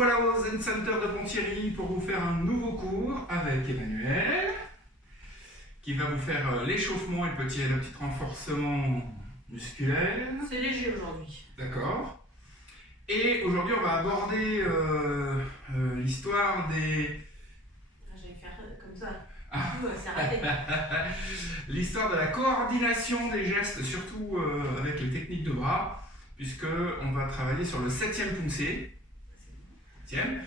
revoilà au Zen Center de Ponthierry pour vous faire un nouveau cours avec Emmanuel qui va vous faire l'échauffement et le petit renforcement musculaire. C'est léger aujourd'hui. D'accord. Et aujourd'hui on va aborder l'histoire des... Je vais faire comme ça. Ah. C'est raté. L'histoire de la coordination des gestes, surtout avec les techniques de bras, puisque on va travailler sur le 7e pouncé. 7e.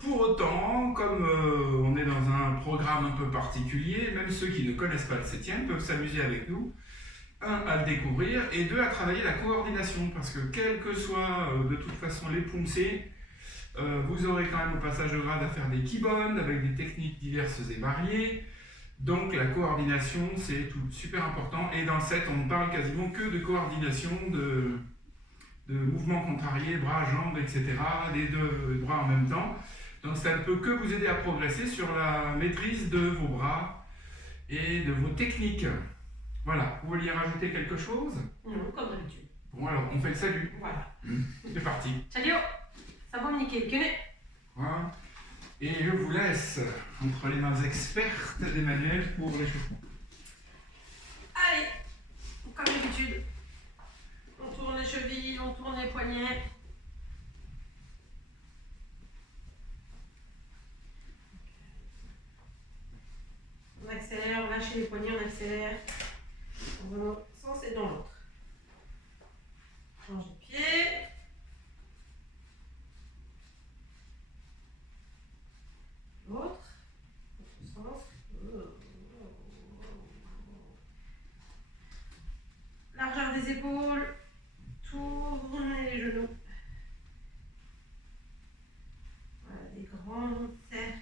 Pour autant, comme on est dans un programme un peu particulier, même ceux qui ne connaissent pas le 7e peuvent s'amuser avec nous, un, à le découvrir, et deux, à travailler la coordination, parce que quels que soient de toute façon les pouncés, vous aurez quand même au passage de grade à faire des kibon avec des techniques diverses et variées. Donc la coordination, c'est tout super important. Et dans le 7, on ne parle quasiment que de coordination, de mouvements contrariés, bras, jambes, etc. Les deux bras en même temps. Donc ça ne peut que vous aider à progresser sur la maîtrise de vos bras et de vos techniques. Voilà, vous vouliez rajouter quelque chose? Non, comme d'habitude. Bon alors, on fait le salut. Voilà. C'est parti. Salut. Ça va me niquer le quenet. Voilà. Et je vous laisse entre les mains expertes d'Emmanuel pour l'échauffement. Allez, comme d'habitude. On tourne les chevilles, on tourne les poignets. On accélère, on lâche les poignets, on accélère. Dans un sens et dans l'autre. Change de pied. L'autre. Autre sens. Largeur des épaules. Tournez les genoux. Voilà, des grands cercles.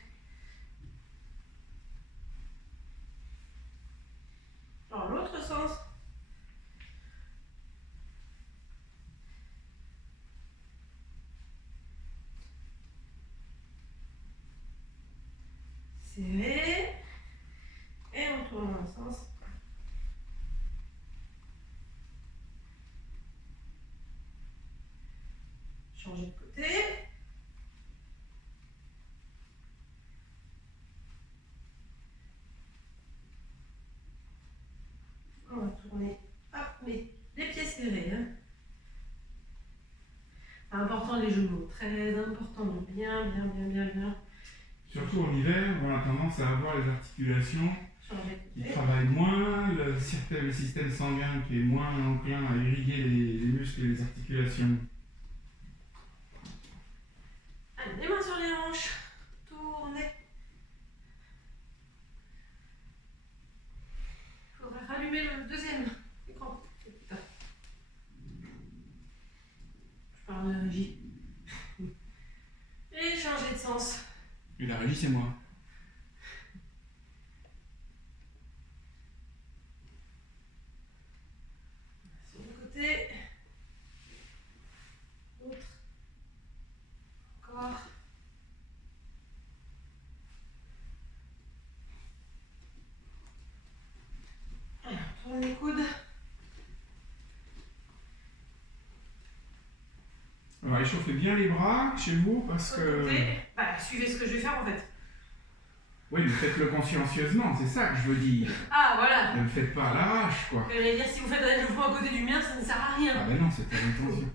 Dans l'autre sens. Serré. Et on tourne dans le sens. Changer de côté. On va tourner. Hop, mais les pieds serrés. Hein. Important les genoux. Très important. Donc bien. Surtout en hiver, on a tendance à avoir les articulations qui travaillent moins, le système sanguin qui est moins enclin à irriguer les muscles et les articulations. Allez, les mains sur les hanches. Tournez. Il faudrait rallumer le deuxième écran. Je parle de régie. Et changer de sens. Et la régie, c'est moi. Sur le côté. Autre. Encore. Alors, tourne les coudes. Alors, échauffez bien les bras chez vous parce que... Côté. Bah, suivez ce que je vais faire en fait. Oui, mais faites-le consciencieusement, c'est ça que je veux dire. Ah, voilà. Ne le faites pas à l'arrache, quoi. Je vais dire, si vous faites un échauffement à côté du mien, ça ne sert à rien. Ah ben non, c'est pas l'intention.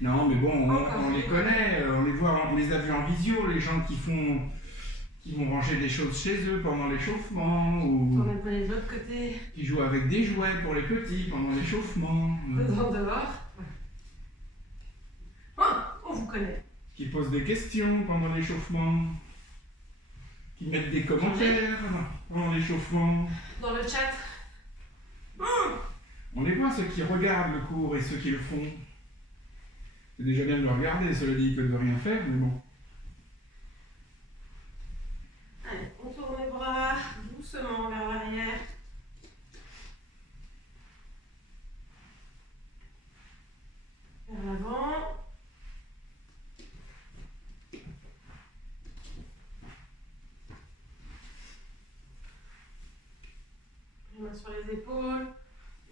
Non, mais bon, on les connaît, on les voit, on les a vus en visio, les gens qui vont ranger des choses chez eux pendant l'échauffement, ou On va prendre de l'autre côté. qui jouent avec des jouets pour les petits pendant l'échauffement, Dehors. Ah, on vous connaît. qui posent des questions pendant l'échauffement, qui mettent des commentaires pendant l'échauffement. Dans le chat. On les voit, ceux qui regardent le cours et ceux qui le font. C'est déjà bien de le regarder, cela dit que de rien faire, mais bon. Allez, on tourne les bras doucement vers l'arrière. Vers l'avant. Les mains sur les épaules.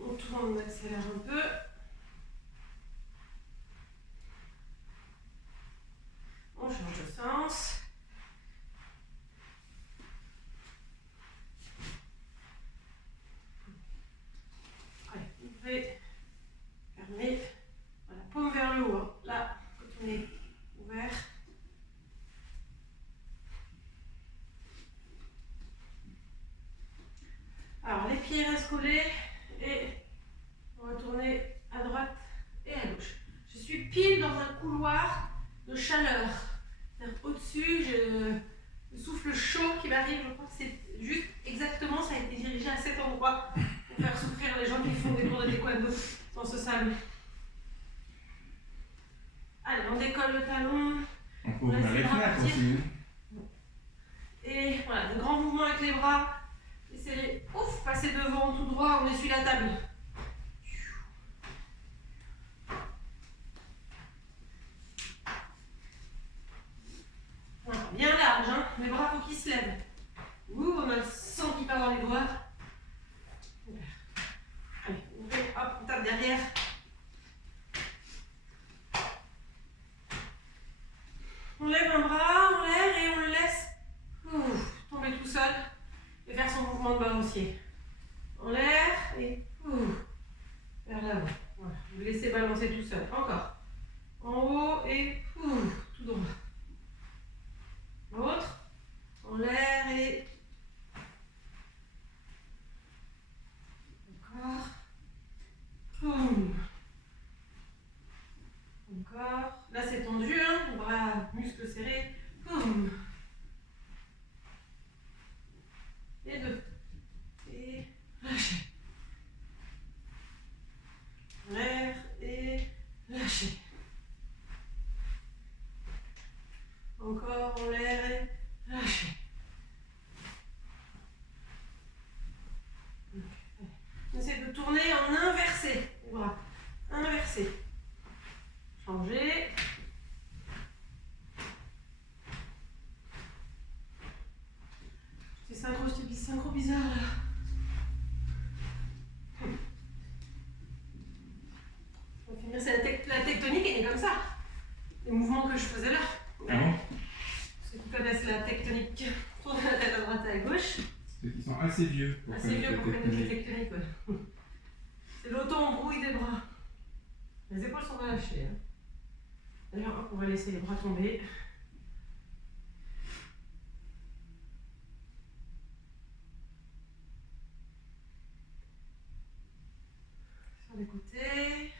On tourne, on accélère. accélère un peu. Mais voilà, paume vers le haut. Hein. Là, quand on est ouvert. Alors, les pieds restent collés et on va tourner à droite et à gauche. Je suis pile dans un couloir de chaleur. Au-dessus, le souffle chaud qui m'arrive, je crois que c'est juste exactement, ça a été dirigé à cet endroit pour faire souffrir les gens qui font des cours de taekwondo dans ce salon. Allez, on décolle le talon. On peut ouvrir les fenêtres aussi. Et voilà, de grands mouvements avec les bras. Laissez-les, ouf, passer devant tout droit, on essuie la table. Voilà, bien large, hein. Les bras faut qu'ils se lèvent. Ouh, on a le sang qui part dans les doigts. Allez, ouvrez, hop, on tape derrière. On lève un bras en l'air et on le laisse tomber tout seul et faire son mouvement de balancier. En l'air et vers l'avant. Voilà. Vous le laissez balancer tout seul. Encore. En haut et tout droit. L'autre. En l'air et encore. Encore. Là c'est tendu, hein. Le bras, muscles serrés. Et deux. Et lâchez. En l'air et lâchez. Encore en l'air et lâchez. On essaie de tourner en inversé. Les bras. Inversé. Changer. C'est synchro bizarre là. On va finir, c'est la tectonique, elle est comme ça. Les mouvements que je faisais là. Ah bon? Ceux qui connaissent la tectonique, tourner la tête à droite et à gauche. Ceux qui sont assez vieux pour connaître la tectonique. Ouais. C'est l'auto-embrouille des bras. Les épaules sont relâchées. Hein. D'ailleurs, on va laisser les bras tomber. Sur les côtés.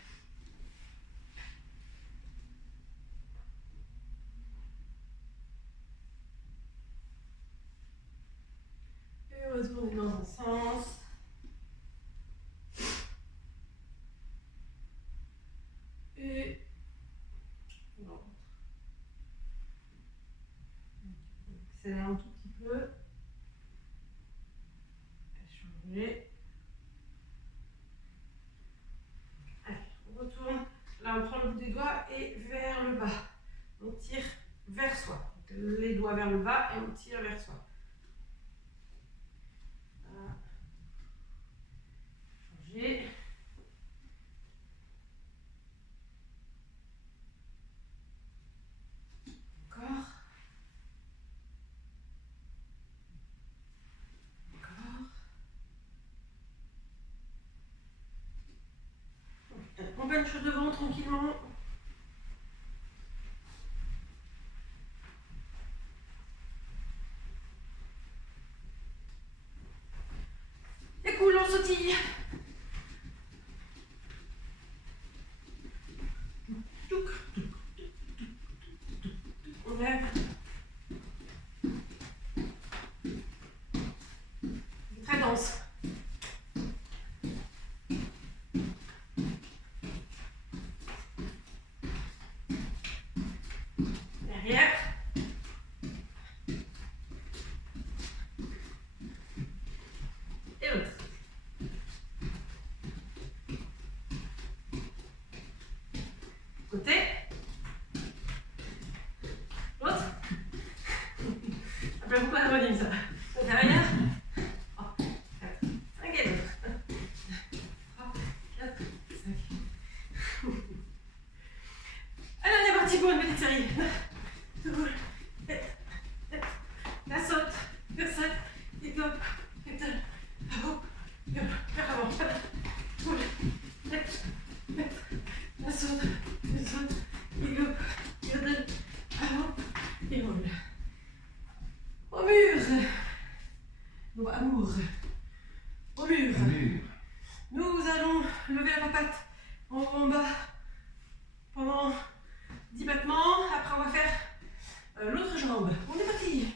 Et retourner dans un sens. Et l'autre. Accélère un tout petit peu. Changer. Allez, on retourne. Là, on prend le bout des doigts et vers le bas. On tire vers soi. Donc, les doigts vers le bas et on tire vers soi. Voilà. Changer. Encore. On penche devant tranquillement. Et cool, on sautille. On lève. C'est très dense. Derrière. Et l'autre. Côté. L'autre. Ça plaît beaucoup à l'harmonie, ça. Derrière. 3, 4, 5 et l'autre. 3, 4, 5. Allez, on est parti pour une petite série. Tout cool. La saute, le saute, et top, et top, hop, vers avant. Cool. saute, il saute, il loupe, il redonne, avant, il roule. Au mur. Non, amour. Au mur. Nous allons lever la patte en haut en bas pendant 10 battements. Après, on va faire l'autre jambe. On est parti.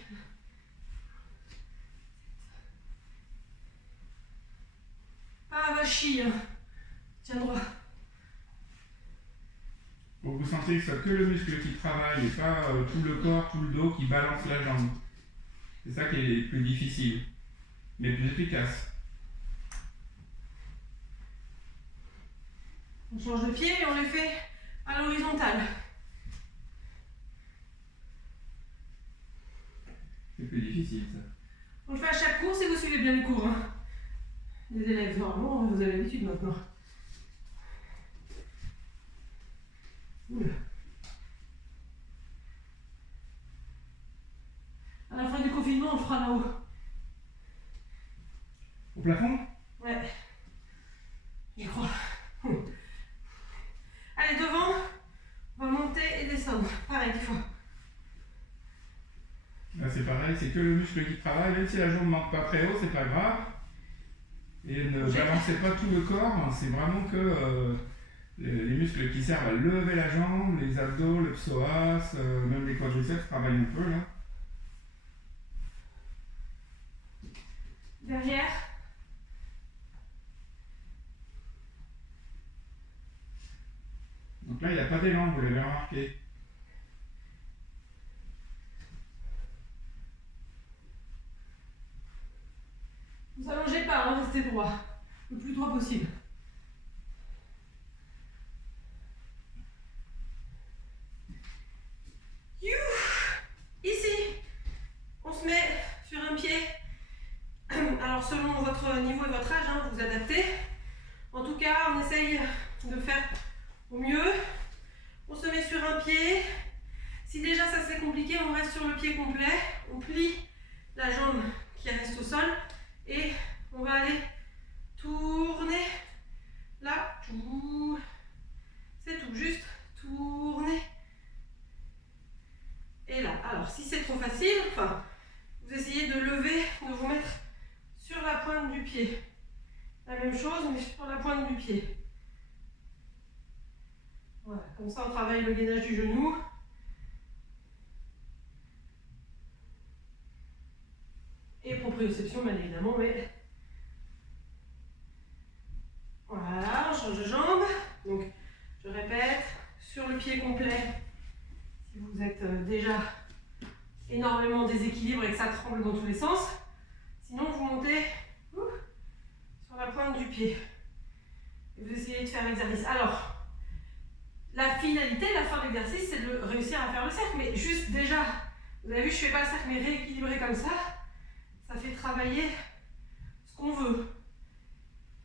Pas avachi, hein. Tiens droit. Bon, vous sentez que ce soit que le muscle qui travaille et pas tout le corps, tout le dos qui balance la jambe. C'est ça qui est plus difficile, mais plus efficace. On change de pied et on les fait à l'horizontale. C'est plus difficile ça. On le fait à chaque course et vous suivez bien les cours. Hein. Les élèves, normalement, vous avez l'habitude maintenant. Oula. À la fin du confinement, on le fera là-haut. Au plafond? Ouais. J'y crois. Allez, devant, on va monter et descendre. Pareil, 10 fois. Là c'est pareil, c'est que le muscle qui travaille, même si la jambe ne monte pas très haut, c'est pas grave. Et ne balancez pas tout le corps, c'est vraiment que les muscles qui servent à lever la jambe, les abdos, le psoas, même les quadriceps travaillent un peu là. Derrière. Donc là il n'y a pas d'élan, vous l'avez remarqué. Ne vous allongez pas, hein, restez droit. Le plus droit possible. Ici, on se met sur un pied. Alors selon votre niveau et votre âge, hein, vous vous adaptez. En tout cas, on essaye de faire au mieux. On se met sur un pied. Si déjà ça c'est compliqué, on reste sur le pied complet. On plie la jambe qui reste au sol. Et on va aller tourner. Là, tout. C'est tout, juste tourner. Et là, alors si c'est trop facile, enfin, vous essayez de lever, de vous mettre sur la pointe du pied. La même chose, mais sur la pointe du pied. Voilà, comme ça on travaille le gainage du genou. Et proprioception, bien évidemment, mais... Voilà, on change de jambe. Donc, je répète, sur le pied complet, si vous êtes déjà énormément déséquilibré et que ça tremble dans tous les sens. Sinon, vous montez sur la pointe du pied. Et vous essayez de faire l'exercice. Alors, la finalité, la fin de l'exercice, c'est de réussir à faire le cercle. Mais juste déjà, vous avez vu, je ne fais pas le cercle, mais rééquilibré comme ça fait travailler ce qu'on veut.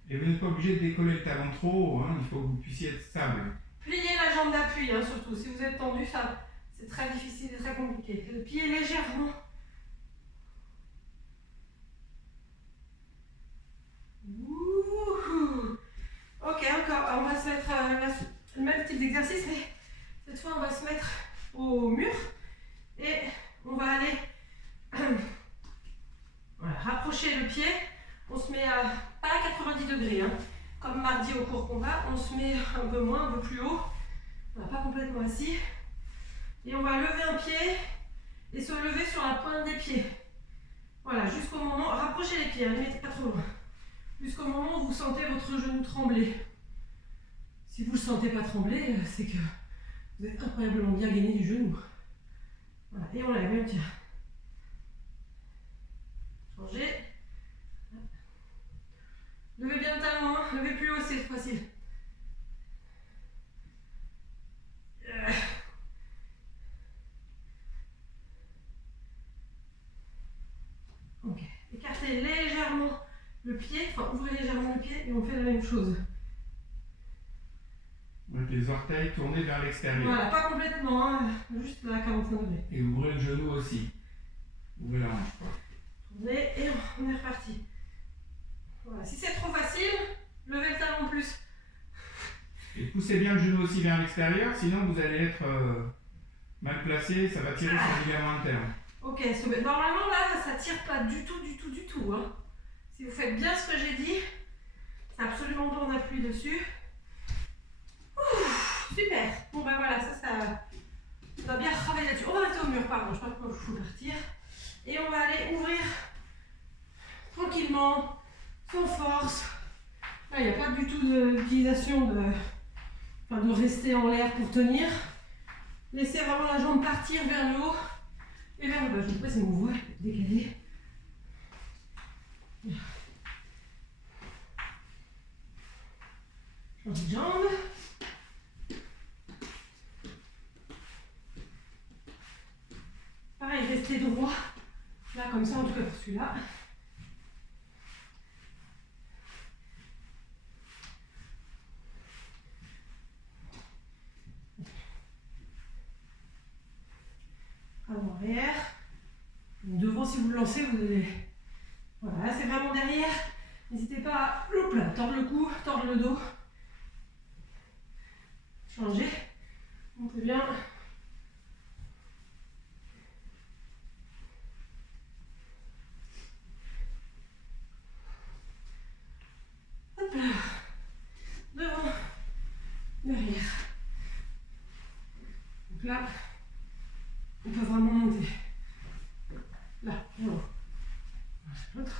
Et vous n'êtes pas obligé de décoller le talon trop haut, hein, il faut que vous puissiez être stable. Pliez la jambe d'appui, hein, surtout. Si vous êtes tendu, ça, c'est très difficile et très compliqué. Le pied légèrement. Ouh. Ok, encore. On va se mettre le même type d'exercice, mais cette fois, on va se mettre au mur et on va aller voilà, rapprocher le pied. On se met pas à 90 degrés, hein. Comme mardi au cours combat, on se met un peu moins, un peu plus haut. Voilà, pas complètement assis. Et on va lever un pied et se lever sur la pointe des pieds. Voilà, jusqu'au moment, rapprochez les pieds, ne les mettez pas trop loin. Jusqu'au moment où vous sentez votre genou trembler. Si vous ne le sentez pas trembler, c'est que vous êtes incroyablement bien gainé du genou. Voilà, et on lève, et on tire. Changez. Levez bien le talon, hein. Levez plus haut cette fois-ci. Ok, écartez légèrement le pied, enfin ouvrez légèrement le pied et on fait la même chose. Avec les orteils tournés vers l'extérieur. Voilà, pas complètement, hein. Juste à 45 degrés. Et ouvrez le genou aussi. Ouvrez la hanche. Tournez et on est reparti. Voilà, si c'est trop facile, levez le talon plus. Et poussez bien le genou aussi vers l'extérieur, sinon vous allez être mal placé, ça va tirer sur le ligament interne. Ok, normalement là, ça tire pas du tout, hein. Si vous faites bien ce que j'ai dit, c'est absolument pas on appuie dessus. Ouh, super. Bon ben voilà, ça on va bien travailler là-dessus. On va rester au mur, pardon, je sais pas pourquoi je faut partir. Et on va aller ouvrir tranquillement, sans force. Là, il n'y a pas du tout d'utilisation de rester en l'air pour tenir. Laissez vraiment la jambe partir vers le haut et vers le bas. Je vous presse mon voix décalé. Change de jambe. Pareil, restez droit. Là, comme ça, en tout cas pour celui-là. Avant, arrière. Devant, si vous le lancez, vous allez. Voilà, c'est vraiment derrière. N'hésitez pas à tordre le cou, tordre le dos. Changer. Montez bien. Hop là. Devant. Derrière. Donc là, on peut vraiment monter. Là, non. L'autre.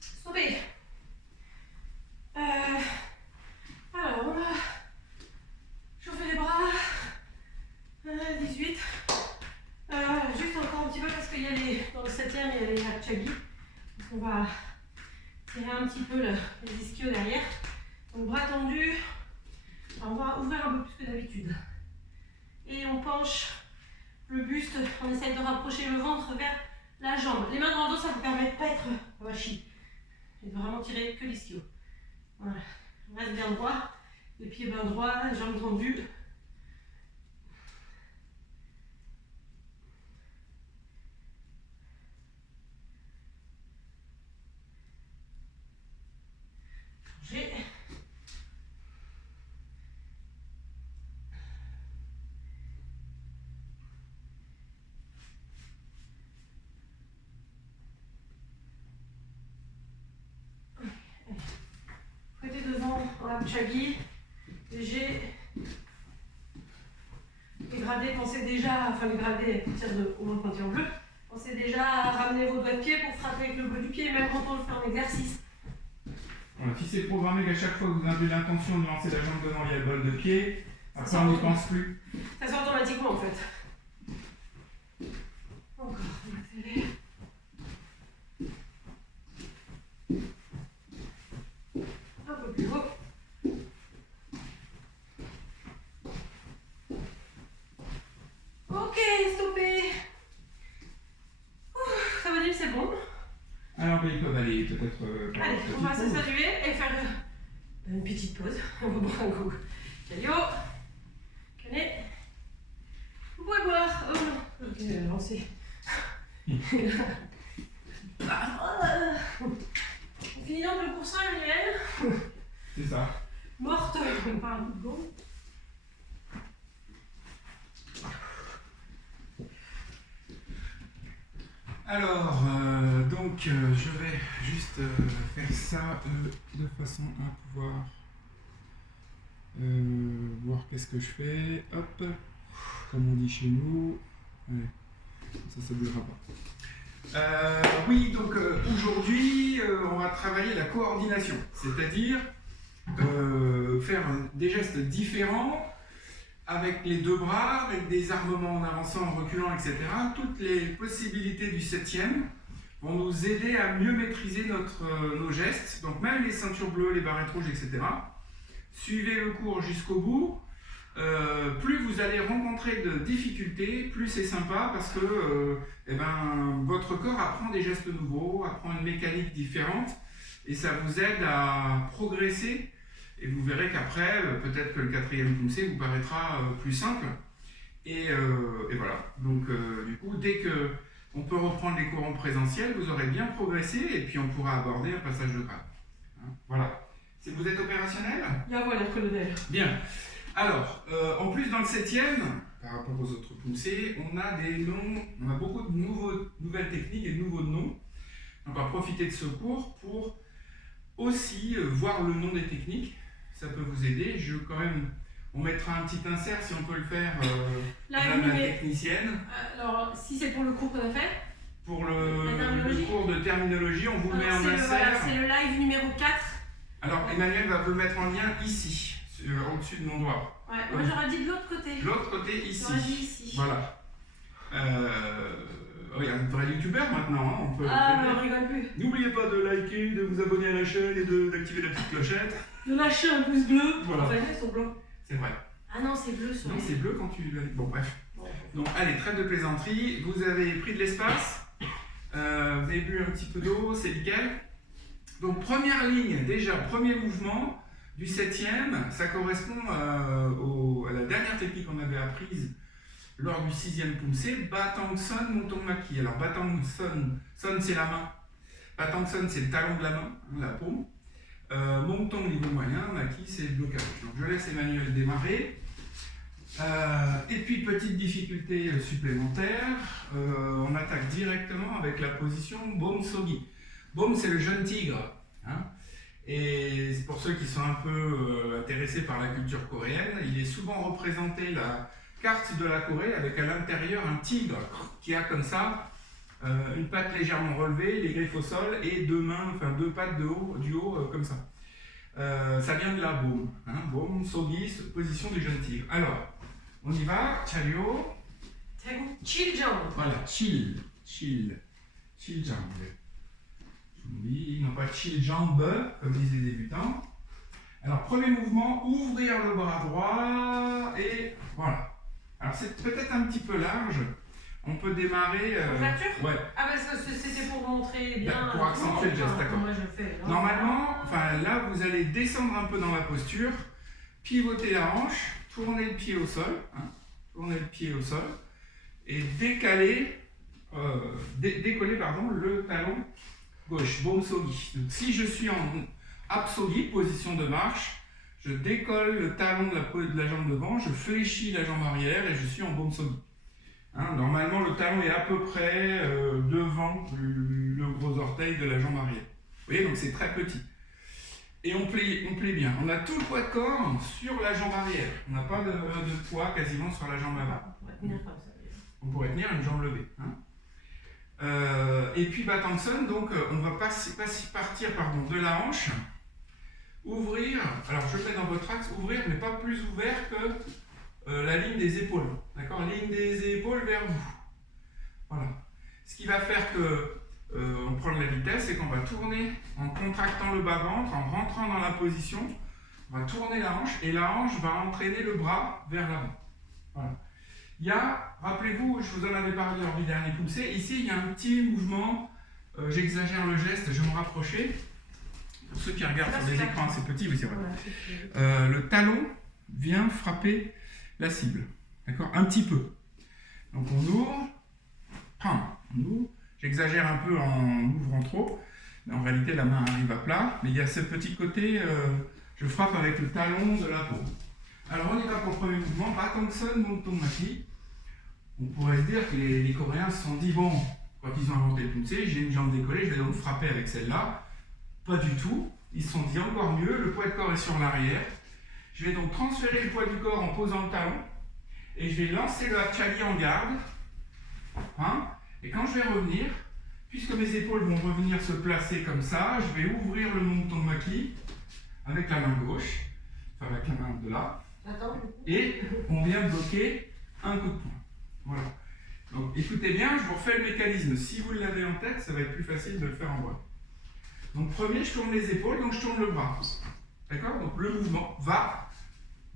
Stoppez. Alors, on va chauffer les bras. 18. Juste encore un petit peu parce qu'il y a dans le 7e, il y a les Hatchagi. Donc on va tirer un petit peu les ischios derrière. Donc bras tendus. Alors, on va ouvrir un peu plus que d'habitude. Et on penche le buste, on essaye de rapprocher le ventre vers la jambe. Les mains dans le dos, ça vous permet de ne pas être washi. Et de vraiment tirer que l'ischio. Voilà. On reste bien droit, les pieds bien droits, les jambes tendues. Changer. Côté devant, on a Chagi, léger. Les gradés, pensez déjà, enfin les gradés à partir de au moins pointé en bleu, pensez déjà à ramener vos doigts de pied pour frapper avec le bout du pied, même quand on le fait en exercice. Voilà, si c'est programmé qu'à chaque fois que vous avez l'intention de lancer la jambe devant, il y a le bol de pied, après on n'y pense plus. Ça se fait automatiquement en fait. Encore, on accélère. Un peu plus haut. Ok, stoppé. Ça va dire c'est bon. Alors ils peuvent aller peut-être... Allez, on va se saluer et faire une petite pause. On va boire un coup. Caillot. Canet. Vous pouvez boire. Oh non. Ok, lancez. On finit donc le coursin, Emmanuel. C'est ça. Morte par un coup de gomme. Alors, je vais juste faire ça de façon à pouvoir voir qu'est-ce que je fais. Hop, comme on dit chez nous. Allez, ça ne bougera pas. Oui, donc aujourd'hui, on va travailler la coordination, c'est-à-dire faire des gestes différents avec les deux bras, avec des armements en avançant, en reculant, etc. Toutes les possibilités du 7e vont nous aider à mieux maîtriser nos gestes, donc même les ceintures bleues, les barrettes rouges, etc. Suivez le cours jusqu'au bout. Plus vous allez rencontrer de difficultés, plus c'est sympa parce que votre corps apprend des gestes nouveaux, apprend une mécanique différente et ça vous aide à progresser Et vous verrez qu'après, peut-être que le quatrième poussé vous paraîtra plus simple. Et voilà. Donc, du coup, dès que on peut reprendre les cours en présentiel, vous aurez bien progressé et puis on pourra aborder un passage de grade. Hein, voilà. Vous êtes opérationnel? Jawohl, Herr Colonel. Bien. Alors, en plus, dans le 7e, par rapport aux autres poussées, on a des noms, on a beaucoup de nouvelles techniques et de nouveaux noms. Donc, on va profiter de ce cours pour aussi voir le nom des techniques. Ça peut vous aider. On mettra un petit insert si on peut le faire. Madame la technicienne. Alors, si c'est pour le cours qu'on a fait, pour le cours de terminologie, on vous le met en insert. Voilà, c'est le live numéro 4. Alors, Emmanuel va vous le mettre en lien ici, au-dessus de mon doigt. Ouais, moi j'aurais dit de l'autre côté. De l'autre côté, ici. J'aurais dit ici. Voilà. Il y a un vrai youtubeur maintenant, hein, on peut. Mais on rigole plus. N'oubliez pas de liker, de vous abonner à la chaîne et d'activer la petite clochette. De lâcher un pouce bleu. Voilà. Enfin, ils sont blancs. C'est vrai. Ah non, c'est bleu sur Non, les... c'est bleu quand tu. Bon, bref. Donc, allez, trêve de plaisanterie. Vous avez pris de l'espace. Vous avez bu un petit peu d'eau, c'est nickel. Donc, première ligne, déjà, premier mouvement du 7e, ça correspond à la dernière technique qu'on avait apprise lors du 6e poussé, Batang Son, Montong Maki. Alors, Batang Son, c'est la main. Batang Son, c'est le talon de la main, hein, la paume. Montong, niveau moyen, Maki, c'est le blocage. Donc, je laisse Emmanuel démarrer. Et puis, petite difficulté supplémentaire, on attaque directement avec la position Bom Sogi. Bom, c'est le jeune tigre. Hein, et pour ceux qui sont un peu intéressés par la culture coréenne, il est souvent représenté la carte de la Corée avec à l'intérieur un tigre qui a comme ça une patte légèrement relevée, les griffes au sol et deux pattes du haut comme ça. Ça vient de là, Bom. Hein, Bom, Sogi, position du jeune tigre. Alors, on y va, Chario. Chill jump. Voilà, chill jump. Oui, non pas chill jambe, comme disent les débutants. Alors, premier mouvement, ouvrir le bras droit et voilà. Alors, c'est peut-être un petit peu large. On peut démarrer. Ouverture ? Ouais. Ah, parce que c'était pour montrer bien. Pour accentuer le geste, d'accord. Moi, je fais. Normalement, là, vous allez descendre un peu dans la posture, pivoter la hanche, tourner le pied au sol, et décoller le talon gauche, Bom Sogi. Donc, si je suis en Apsogi, position de marche, je décolle le talon de la jambe devant, je fléchis la jambe arrière et je suis en Bom Sogi. Hein, normalement, le talon est à peu près devant le gros orteil de la jambe arrière. Vous voyez, donc c'est très petit. Et on plie bien. On a tout le poids de corps sur la jambe arrière. On n'a pas de poids quasiment sur la jambe avant. On pourrait tenir une jambe levée. Hein. Et puis Batang Son, donc on va partir de la hanche, ouvrir, alors je le mets dans votre axe, ouvrir mais pas plus ouvert que la ligne des épaules, d'accord, ligne des épaules vers vous. Voilà. Ce qui va faire que on prend de la vitesse, c'est qu'on va tourner en contractant le bas-ventre, en rentrant dans la position, on va tourner la hanche et la hanche va entraîner le bras vers l'avant. Voilà. Il y a, rappelez-vous, je vous en avais parlé lors du dernier poussé, ici il y a un petit mouvement, j'exagère le geste, je vais me rapprocher. Pour ceux qui regardent sur des écrans assez petits, oui c'est vrai. Le talon vient frapper la cible, d'accord, un petit peu. Donc on ouvre, j'exagère un peu en ouvrant trop, mais en réalité la main arrive à plat, mais il y a ce petit côté, je frappe avec le talon de la peau. Alors on y va pour le premier mouvement, Batang Son, Montong Maki. On pourrait se dire que les Coréens se sont dit, bon, quand ils ont inventé le poussé, j'ai une jambe décollée, je vais donc frapper avec celle-là. Pas du tout, ils se sont dit encore mieux, le poids de corps est sur l'arrière. Je vais donc transférer le poids du corps en posant le talon, et je vais lancer le Hachali en garde. Hein, et quand je vais revenir, puisque mes épaules vont revenir se placer comme ça, je vais ouvrir le Montong Maki avec la main gauche, enfin avec la main de là. Et on vient bloquer un coup de poing. Voilà. Donc écoutez bien, je vous refais le mécanisme. Si vous l'avez en tête, ça va être plus facile de le faire en voix. Donc premier, je tourne les épaules, donc je tourne le bras. D'accord? Donc le mouvement va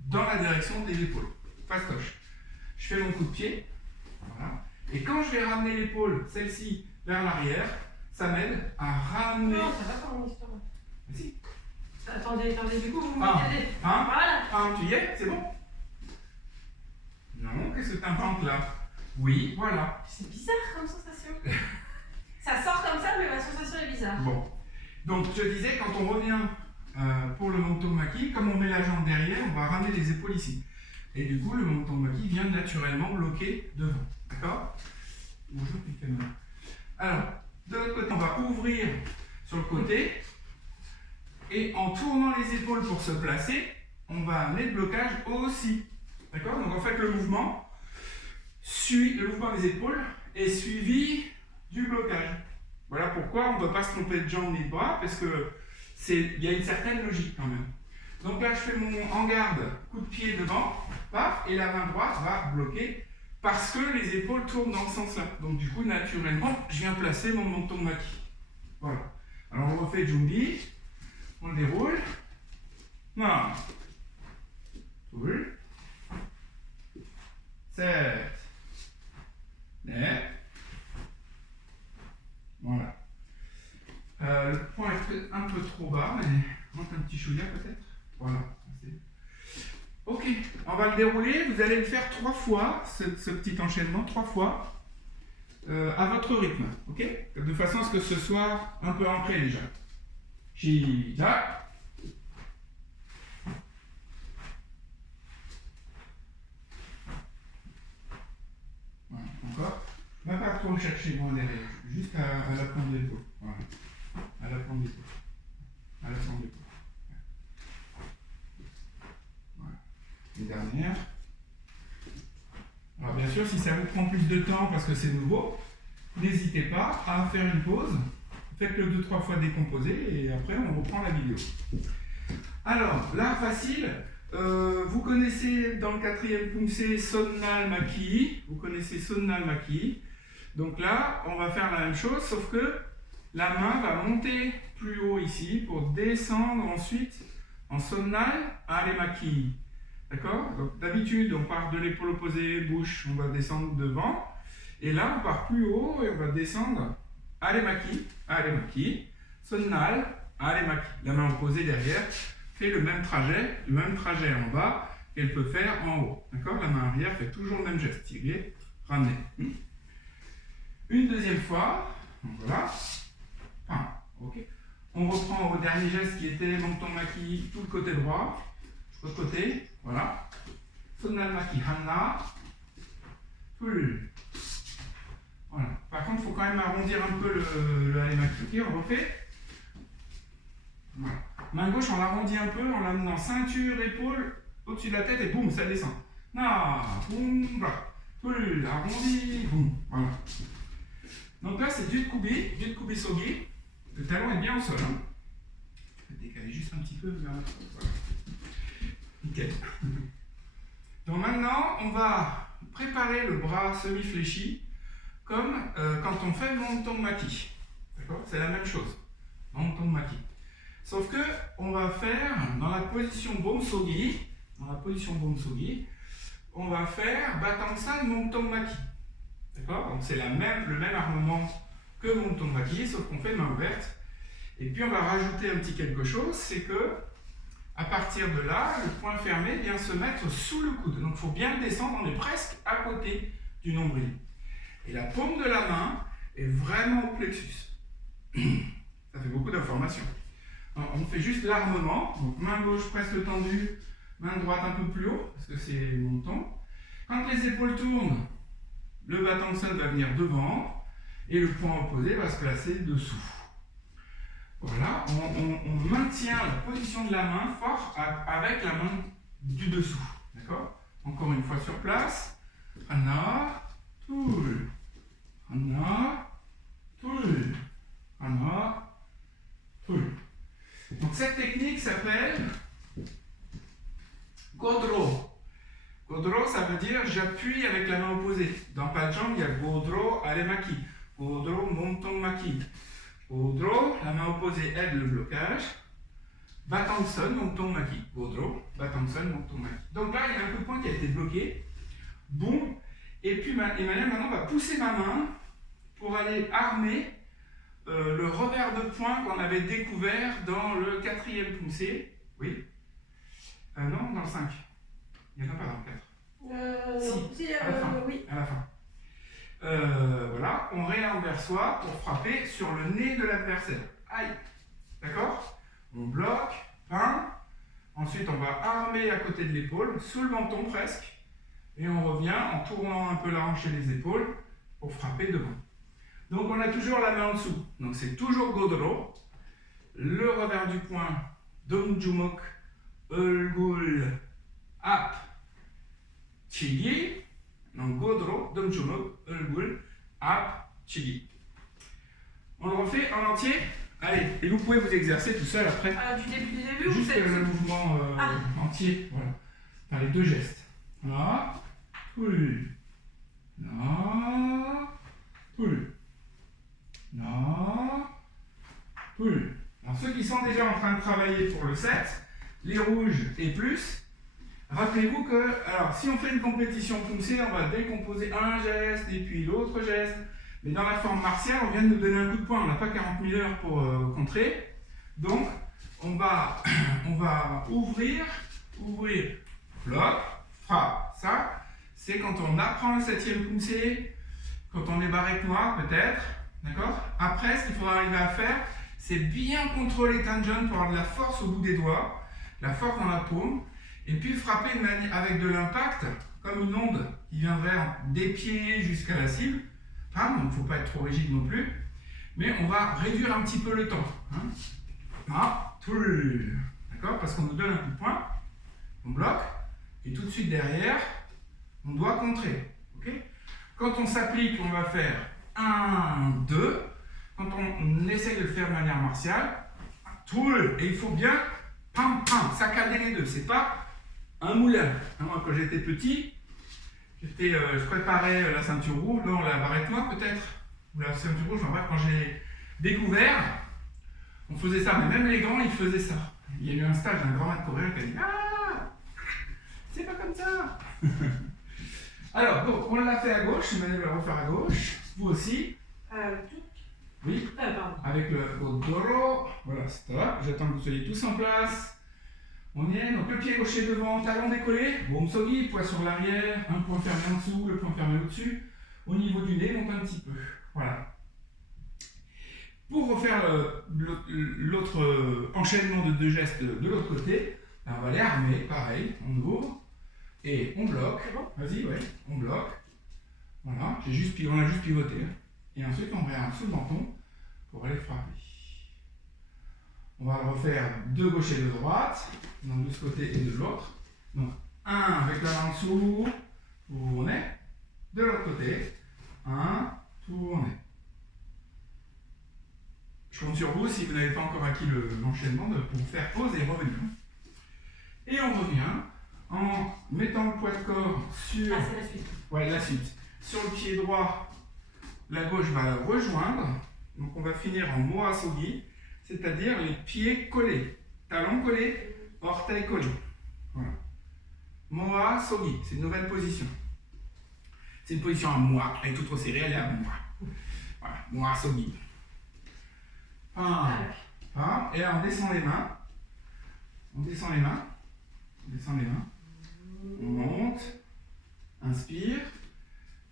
dans la direction des épaules. Fastoche. Je fais mon coup de pied. Voilà. Et quand je vais ramener l'épaule, celle-ci, vers l'arrière, ça m'aide à ramener... Non, ça va pas mon histoire. Si. Attendez, du coup, vous me Ah. mettez des... Hein? Voilà. Tu y es? C'est bon? Non, qu'est-ce que tu inventes là? Oui, voilà. C'est bizarre comme sensation. Ça sort comme ça, mais ma sensation est bizarre. Bon. Donc, je disais, quand on revient pour le monton maki, comme on met la jambe derrière, on va ramener les épaules ici. Et du coup, le monton maki vient naturellement bloquer devant. D'accord? Bonjour, les caméras. Alors, de l'autre côté, on va ouvrir sur le côté. Et en tournant les épaules pour se placer, on va amener le blocage aussi. D'accord? Donc en fait, le mouvement des épaules est suivi du blocage. Voilà pourquoi on ne peut pas se tromper de jambe ni de bras, parce qu'il y a une certaine logique quand même. Donc là, je fais mon en garde, coup de pied devant, paf, et la main droite va bloquer parce que les épaules tournent dans ce sens-là. Donc du coup, naturellement, je viens placer mon monton maki. Voilà. Alors on refait Jumbi. On le déroule. Non. Cool. 7. 9. Voilà. Le point est un peu trop bas, mais monte un petit chouïa peut-être. Voilà. Ok, on va le dérouler. Vous allez le faire 3 fois, ce petit enchaînement, 3 fois, à votre rythme. Ok? De façon à ce que ce soit un peu ancré déjà. Shida. Voilà, encore. Ne pas trop chercher loin derrière, juste à la pointe de l'épaule. Voilà. À la pointe de l'épaule. À la pointe de l'épaule. Voilà. Les dernières. Alors bien sûr, si ça vous prend plus de temps parce que c'est nouveau, n'hésitez pas à faire une pause. Faites-le 2-3 fois décomposer et après on reprend la vidéo. Alors, l'art facile, vous connaissez dans le 4e Pumse Sonnal Maki. Vous connaissez Sonnal Maki. Donc là, on va faire la même chose, sauf que la main va monter plus haut ici pour descendre ensuite en Sonnal Are Maki. D'accord? Donc d'habitude, on part de l'épaule opposée, bouche, on va descendre devant. Et là, on part plus haut et on va descendre Are Maki, Sonnal, Are Maki. La main opposée derrière fait le même trajet en bas qu'elle peut faire en haut. D'accord? La main arrière fait toujours le même geste, tirer, ramener. Une deuxième fois, donc voilà. Ok. On reprend au dernier geste qui était monton maki, tout le côté droit, l'autre côté, voilà. Sonnal Maki, Hanna, pull. Voilà. Par contre, il faut quand même arrondir un peu le Are-Maki. Ok, on refait. Voilà. Main gauche, on l'arrondit un peu en l'amenant ceinture, épaule, au-dessus de la tête et boum, ça descend. Na, boum, voilà. Pull, arrondi, boum. Voilà. Donc là, c'est Jutkubi Sogi. Le talon est bien au sol. Hein. Je vais décaler juste un petit peu. Voilà. Nickel. Donc maintenant, on va préparer le bras semi-fléchi comme quand on fait le monton maki. D'accord? C'est la même chose. Monton maki. Sauf que on va faire dans la position Bomsogi, on va faire Batansan monton maki. D'accord? Donc c'est le même armement que monton maki, sauf qu'on fait main ouverte. Et puis on va rajouter un petit quelque chose, c'est que à partir de là, le poing fermé vient se mettre sous le coude. Donc il faut bien le descendre, on est presque à côté du nombril. Et la paume de la main est vraiment au plexus. Ça fait beaucoup d'informations. On fait juste l'armement. Donc main gauche presque tendue, main droite un peu plus haut, parce que c'est monton. Quand les épaules tournent, le Batansan va venir devant et le poing opposé va se placer dessous. Voilà, on maintient la position de la main fort avec la main du dessous. D'accord? Encore une fois sur place. Hana, toul. Hana, toul. Hana, toul. Donc cette technique s'appelle Godro. Godro, ça veut dire j'appuie avec la main opposée. Dans Pajang, il y a Godro Are-Maki. Godro monton maki. Godro, la main opposée aide le blocage. Batansan monton maki. Godro, Batansan monton maki. Donc là, il y a un coup de poing qui a été bloqué. Boum. Et puis Emmanuel maintenant va pousser ma main pour aller armer le revers de poing qu'on avait découvert dans le 4e poussé. Oui. Non, dans le 5. Il n'y en a pas dans le 4. Si, à la fin. oui. À la fin. Voilà, on réinverse soi pour frapper sur le nez de l'adversaire. Aïe. D'accord? On bloque, pain. Ensuite, on va armer à côté de l'épaule, sous le menton presque. Et on revient en tournant un peu la hanche et les épaules pour frapper devant. Donc on a toujours la main en dessous. Donc c'est toujours Godoro. Le revers du poing, Domjumok, Ulgul, Ap, Chigi. Donc Godoro, Domjumok, Ulgul, Ap, Chigi. On le refait en entier. Allez, et vous pouvez vous exercer tout seul après. Du début ou Juste le mouvement entier. Voilà. Enfin, les 2 gestes. Là, pull. Là, pull. Là, pull. Alors ceux qui sont déjà en train de travailler pour le 7, les rouges et plus, rappelez-vous que, alors si on fait une compétition poussée, on va décomposer un geste et puis l'autre geste. Mais dans la forme martiale, on vient de nous donner un coup de poing, on n'a pas 40 000 heures pour contrer. Donc, on va ouvrir, bloc, frappe. Ça, c'est quand on apprend le 7e poussé, quand on est barrette noire peut-être. D'accord? Après, ce qu'il faudra arriver à faire, c'est bien contrôler Tanjun pour avoir de la force au bout des doigts, la force dans la paume, et puis frapper avec de l'impact, comme une onde qui viendrait des pieds jusqu'à la cible. Donc il ne faut pas être trop rigide non plus, mais on va réduire un petit peu le temps. D'accord? Parce qu'on nous donne un coup de poing, on bloque, et tout de suite derrière, on doit contrer. Okay? Quand on s'applique, on va faire 1, 2. Quand on essaye de le faire de manière martiale, et il faut bien saccader les deux. C'est pas un moulin. Moi, quand j'étais petit, je préparais la ceinture rouge, non, la barrette noire peut-être, ou la ceinture rouge, enfin bref, quand j'ai découvert, on faisait ça, mais même les grands, ils faisaient ça. Il y a eu un stage d'un grand maître coréen qui a dit « Ah, c'est pas comme ça !» Alors, donc, on l'a fait à gauche, je vais le refaire à gauche, vous aussi. Oui, pardon. avec le Godoro, voilà, stop, j'attends que vous soyez tous en place. On y est, donc le pied gaucher devant, talon décollé, Bomsogi, poids sur l'arrière, un point fermé en dessous, le point fermé au-dessus. Au niveau du nez, monte un petit peu. Voilà. Pour refaire l'autre enchaînement de 2 gestes de l'autre côté, on va les armer, pareil, on ouvre et on bloque. Vas-y, ouais, on bloque. Voilà, on a juste pivoté. Et ensuite, on réarme sous le menton pour aller frapper. On va le refaire de gauche et de droite, donc de ce côté et de l'autre. Donc, 1 avec la main en dessous, tournez. De l'autre côté, 1, tournez. Je compte sur vous, si vous n'avez pas encore acquis l'enchaînement, pour vous faire pause et revenir. Et on revient en mettant le poids de corps sur... c'est la suite. Ouais, la suite. Sur le pied droit, la gauche va la rejoindre. Donc on va finir en Moa Sogi, c'est-à-dire les pieds collés. Talons collés, orteils collés. Voilà. Moa Sogi, c'est une nouvelle position. C'est une position à moi, elle est toute resserrée, elle est à moi. Voilà, Moa Sogi. Et là, on descend les mains. On monte, inspire,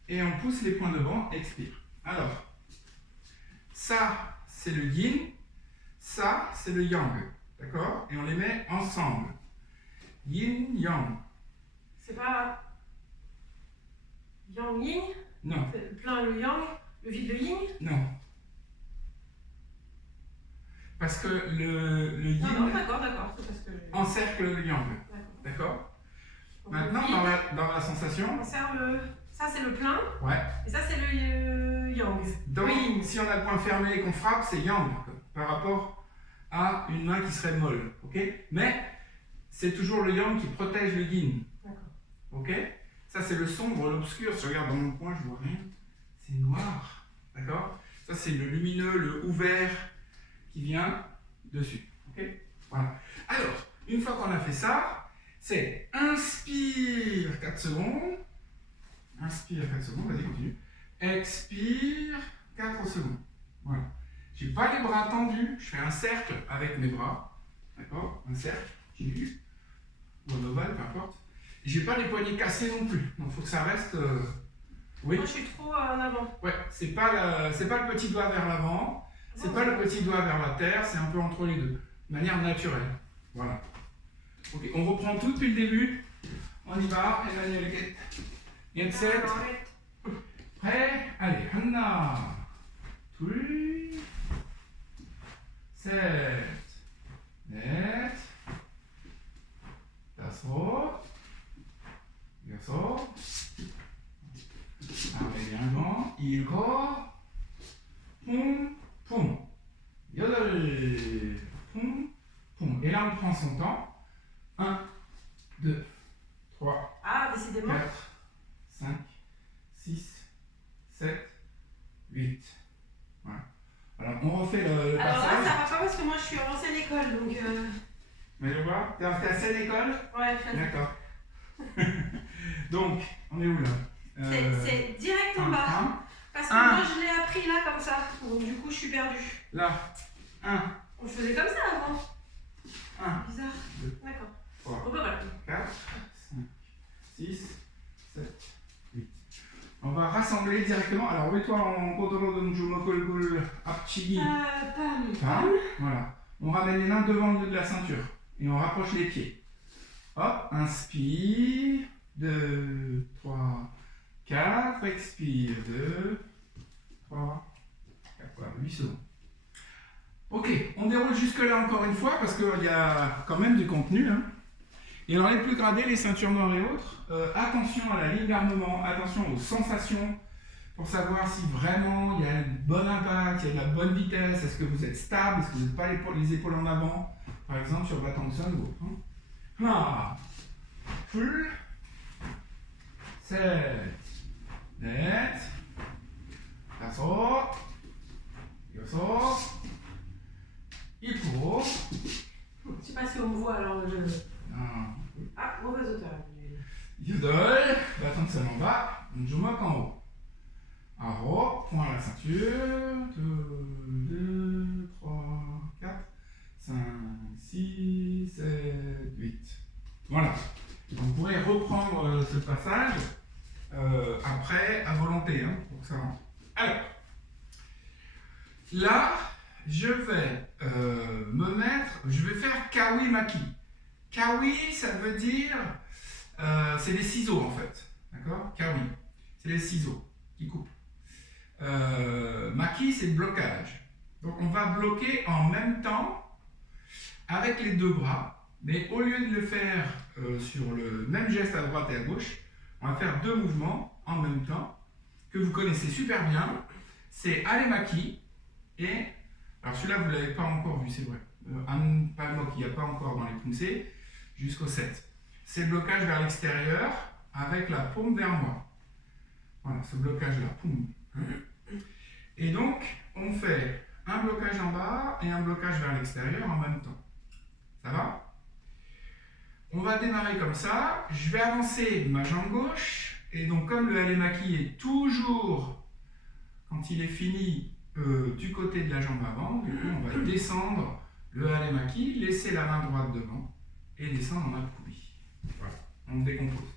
et on pousse les poings devant, expire. Alors, ça, c'est le yin, ça, c'est le yang, d'accord? Et on les met ensemble. Yin, yang. C'est pas yang, yin? Non. Le plein, le yang, le vide, le yin? Non. Parce que le yin d'accord, c'est parce que encercle le yang. D'accord? Maintenant, dans la sensation. Ça, c'est le plein. Ouais. Et ça, c'est le yang. Donc, si on a le point fermé et qu'on frappe, c'est yang par rapport à une main qui serait molle. Ok? Mais c'est toujours le yang qui protège le yin. D'accord. Ok? Ça, c'est le sombre, l'obscur. Si je regarde dans mon coin, je vois rien. C'est noir. D'accord? Ça, c'est le lumineux, le ouvert qui vient dessus. Ok? Voilà. Alors, une fois qu'on a fait ça, c'est inspire 4 secondes. Inspire 4 secondes, vas-y, continue. Expire 4 secondes. Voilà. Je n'ai pas les bras tendus, je fais un cercle avec mes bras. D'accord? Un cercle, ou un ovale, peu importe. Et je n'ai pas les poignets cassés non plus. Donc il faut que ça reste. Oui. Moi je suis trop en avant. Ouais, c'est pas le petit doigt vers l'avant, c'est pas le petit doigt vers la terre, c'est un peu entre les deux. De manière naturelle. Voilà. Ok, on reprend tout depuis le début. On y va, Emmanuel, get set. Prêt? Allez, Hanna. 둘, 셋, 넷, 다섯, 여섯, armez bien le vent, 일곱, 퐁, 여덟, 퐁. Et là on prend son temps. 1, 2, 3, ah, décidément. 4, 5, 6, 7, 8. Voilà. Alors on refait le Alors passage. là, ça va pas parce que moi je suis en ancienne école donc. Mais je vois, t'es à cette école? Ouais, je suis D'accord. Donc, on est où là? C'est direct en bas. Parce que moi je l'ai appris là comme ça. Donc du coup je suis perdue. Là, 1. On le faisait comme ça avant. 1. Bizarre. 2. D'accord. 3. Bon bah voilà. 4, 5, 6, 7, 8. On va rassembler directement. Alors, mets-toi en Kodoro Donju Mokolgul Apchigi. Pam. Voilà. On ramène les mains devant le nœud de la ceinture. Et on rapproche les pieds. Hop, inspire. 2, 3, 4. Expire. 2, 3, 4. Voilà, 8 secondes. Ok, on déroule jusque-là encore une fois parce qu'il y a quand même du contenu. Hein. Et dans les plus gradés, les ceintures noires et autres, attention à la ligne d'armement, attention aux sensations pour savoir si vraiment il y a un bon impact, il y a de la bonne vitesse, est-ce que vous êtes stable, est-ce que vous n'êtes pas les épaules en avant, par exemple sur Batangson ou autre. Hein. Full, 7, net, 5, 6, 1. Je sais pas si on me voit alors je. Ah, mauvaise hauteur. Yodel, Batangson en bas, Njumok en haut. Arro, point à la ceinture. 2, 3, 4, 5, 6, 7, 8. Voilà. Vous pourrez reprendre ce passage après à volonté. Hein, pour que ça rentre. Alors, là, je vais je vais faire Kawi Maki. Kawi, ça veut dire, c'est des ciseaux en fait. D'accord? Kawi, c'est les ciseaux qui coupent. Maki, c'est le blocage. Donc on va bloquer en même temps avec les deux bras, mais au lieu de le faire sur le même geste à droite et à gauche, on va faire deux mouvements en même temps que vous connaissez super bien. C'est Maki et, alors celui-là vous ne l'avez pas encore vu, c'est vrai. Palmo qu'il n'y a pas encore dans les poussées, jusqu'au 7. C'est le blocage vers l'extérieur avec la paume vers moi. Voilà, ce blocage-là. Et donc, on fait un blocage en bas et un blocage vers l'extérieur en même temps. Ça va? On va démarrer comme ça. Je vais avancer ma jambe gauche. Et donc, comme le Halemaki est toujours, quand il est fini, du côté de la jambe avant, du coup, on va descendre le Halemaki, laisser la main droite devant et descendre en appuie. Voilà, on décompose.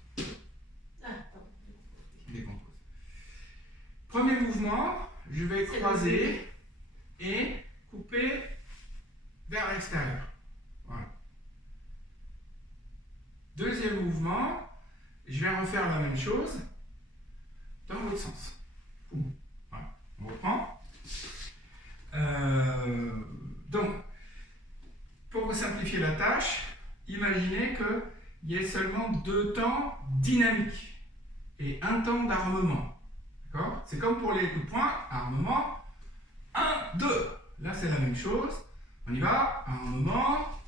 Premier mouvement, je vais croiser et couper vers l'extérieur. Voilà. Deuxième mouvement, je vais refaire la même chose dans l'autre sens. Voilà. On reprend. Donc, pour vous simplifier la tâche, imaginez qu'il y ait seulement deux temps dynamiques et un temps d'armement. D'accord? C'est comme pour les coups de poing, armement, 1, 2. Là, c'est la même chose. On y va, armement,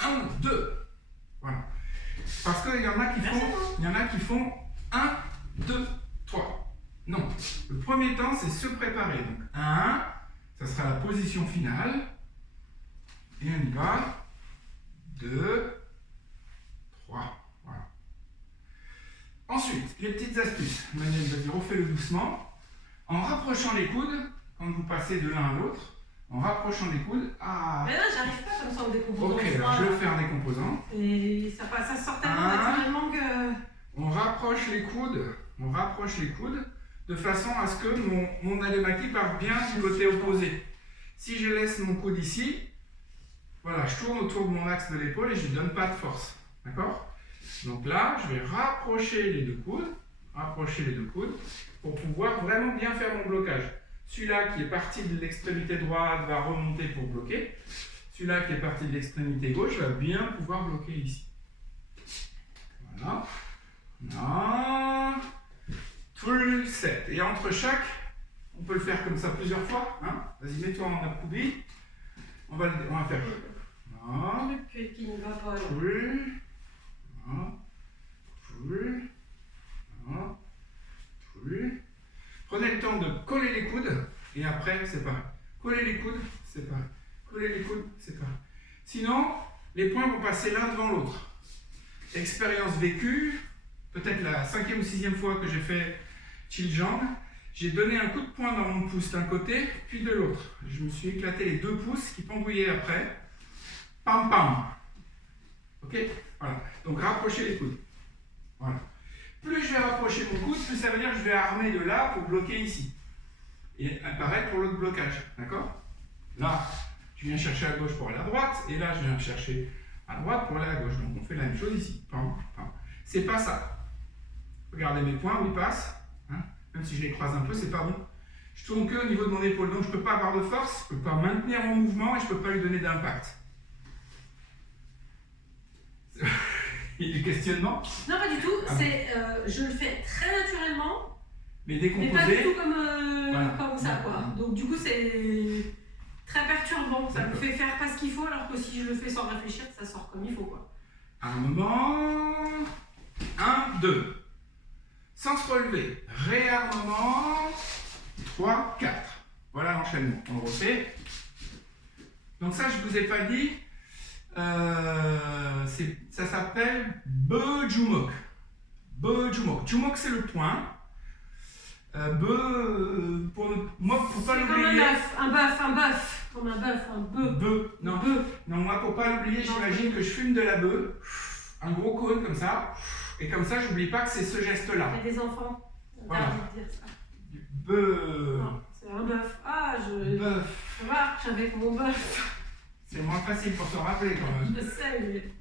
1, 2. Voilà. Parce qu'il y en a qui font 1, 2, 3. Non. Le premier temps, c'est se préparer. Donc, 1, ça sera la position finale. Et on y va. 2, 3. Voilà. Ensuite, les petites astuces. Manuel, vas-y, refais-le doucement. En rapprochant les coudes, quand vous passez de l'un à l'autre, en rapprochant les coudes. Ah. Mais là, j'arrive pas comme ça en décomposant. Ok, alors je vais le faire en décomposant. Et ça sort tellement naturellement que... On rapproche les coudes. On rapproche les coudes de façon à ce que mon alémaqui parte bien du côté opposé. Si je laisse mon coude ici, voilà, je tourne autour de mon axe de l'épaule et je ne donne pas de force. D'accord? Donc là, je vais rapprocher les deux coudes, pour pouvoir vraiment bien faire mon blocage. Celui-là qui est parti de l'extrémité droite va remonter pour bloquer. Celui-là qui est parti de l'extrémité gauche va bien pouvoir bloquer ici. Voilà. Voilà. Full set. Et entre chaque, on peut le faire comme ça plusieurs fois. Hein? Vas-y, mets-toi en accroupi. On va faire. Voilà. Qui ne va pas. Full. Voilà. Full. Voilà. Full. Prenez le temps de coller les coudes et après c'est pareil. Coller les coudes, c'est pareil. Coller les coudes, c'est pareil. Sinon, les poings vont passer l'un devant l'autre. Expérience vécue, peut-être la 5e ou 6e fois que j'ai fait chill jambe, j'ai donné un coup de poing dans mon pouce d'un côté, puis de l'autre. Je me suis éclaté les deux pouces qui pendouillaient après. Pam pam. Ok? Voilà. Donc rapprochez les coudes. Voilà. Plus je vais rapprocher mon coude, plus ça veut dire que je vais armer de là pour bloquer ici. Et pareil pour l'autre blocage. D'accord? Là, je viens chercher à gauche pour aller à droite, et là, je viens chercher à droite pour aller à gauche. Donc on fait la même chose ici. Pam, pam. C'est pas ça. Regardez mes poings où ils passent. Hein? Même si je les croise un peu, c'est pas bon. Je tourne que au niveau de mon épaule. Donc je ne peux pas avoir de force, je ne peux pas maintenir mon mouvement et je ne peux pas lui donner d'impact. Il y a des questionnements? Non, pas du tout. Je le fais très naturellement. Mais décomposé. Mais pas du tout comme, voilà. comme ça, quoi. Donc du coup, c'est très perturbant. Ça me fait faire pas ce qu'il faut, alors que si je le fais sans réfléchir, ça sort comme il faut, quoi. Un moment. 1, 2. Sans se relever. Réarmement. 3, 4. Voilà l'enchaînement. On le refait. Donc ça, je ne vous ai pas dit. Ça s'appelle Bejumok. Bejumok. Jumok, c'est le point. Pour pas l'oublier. Un bœuf. Comme un bœuf, un bœuf. Non, moi, pour pas l'oublier, j'imagine que je fume de la bœuf. Un gros cône comme ça. Et comme ça, j'oublie pas que c'est ce geste-là. Il y a des enfants. Voilà. Dire ça. Du bœuf. C'est un bœuf. Ah, Bœuf. je marche avec mon bœuf. C'est moins facile pour se rappeler quand même. Je sais, mais.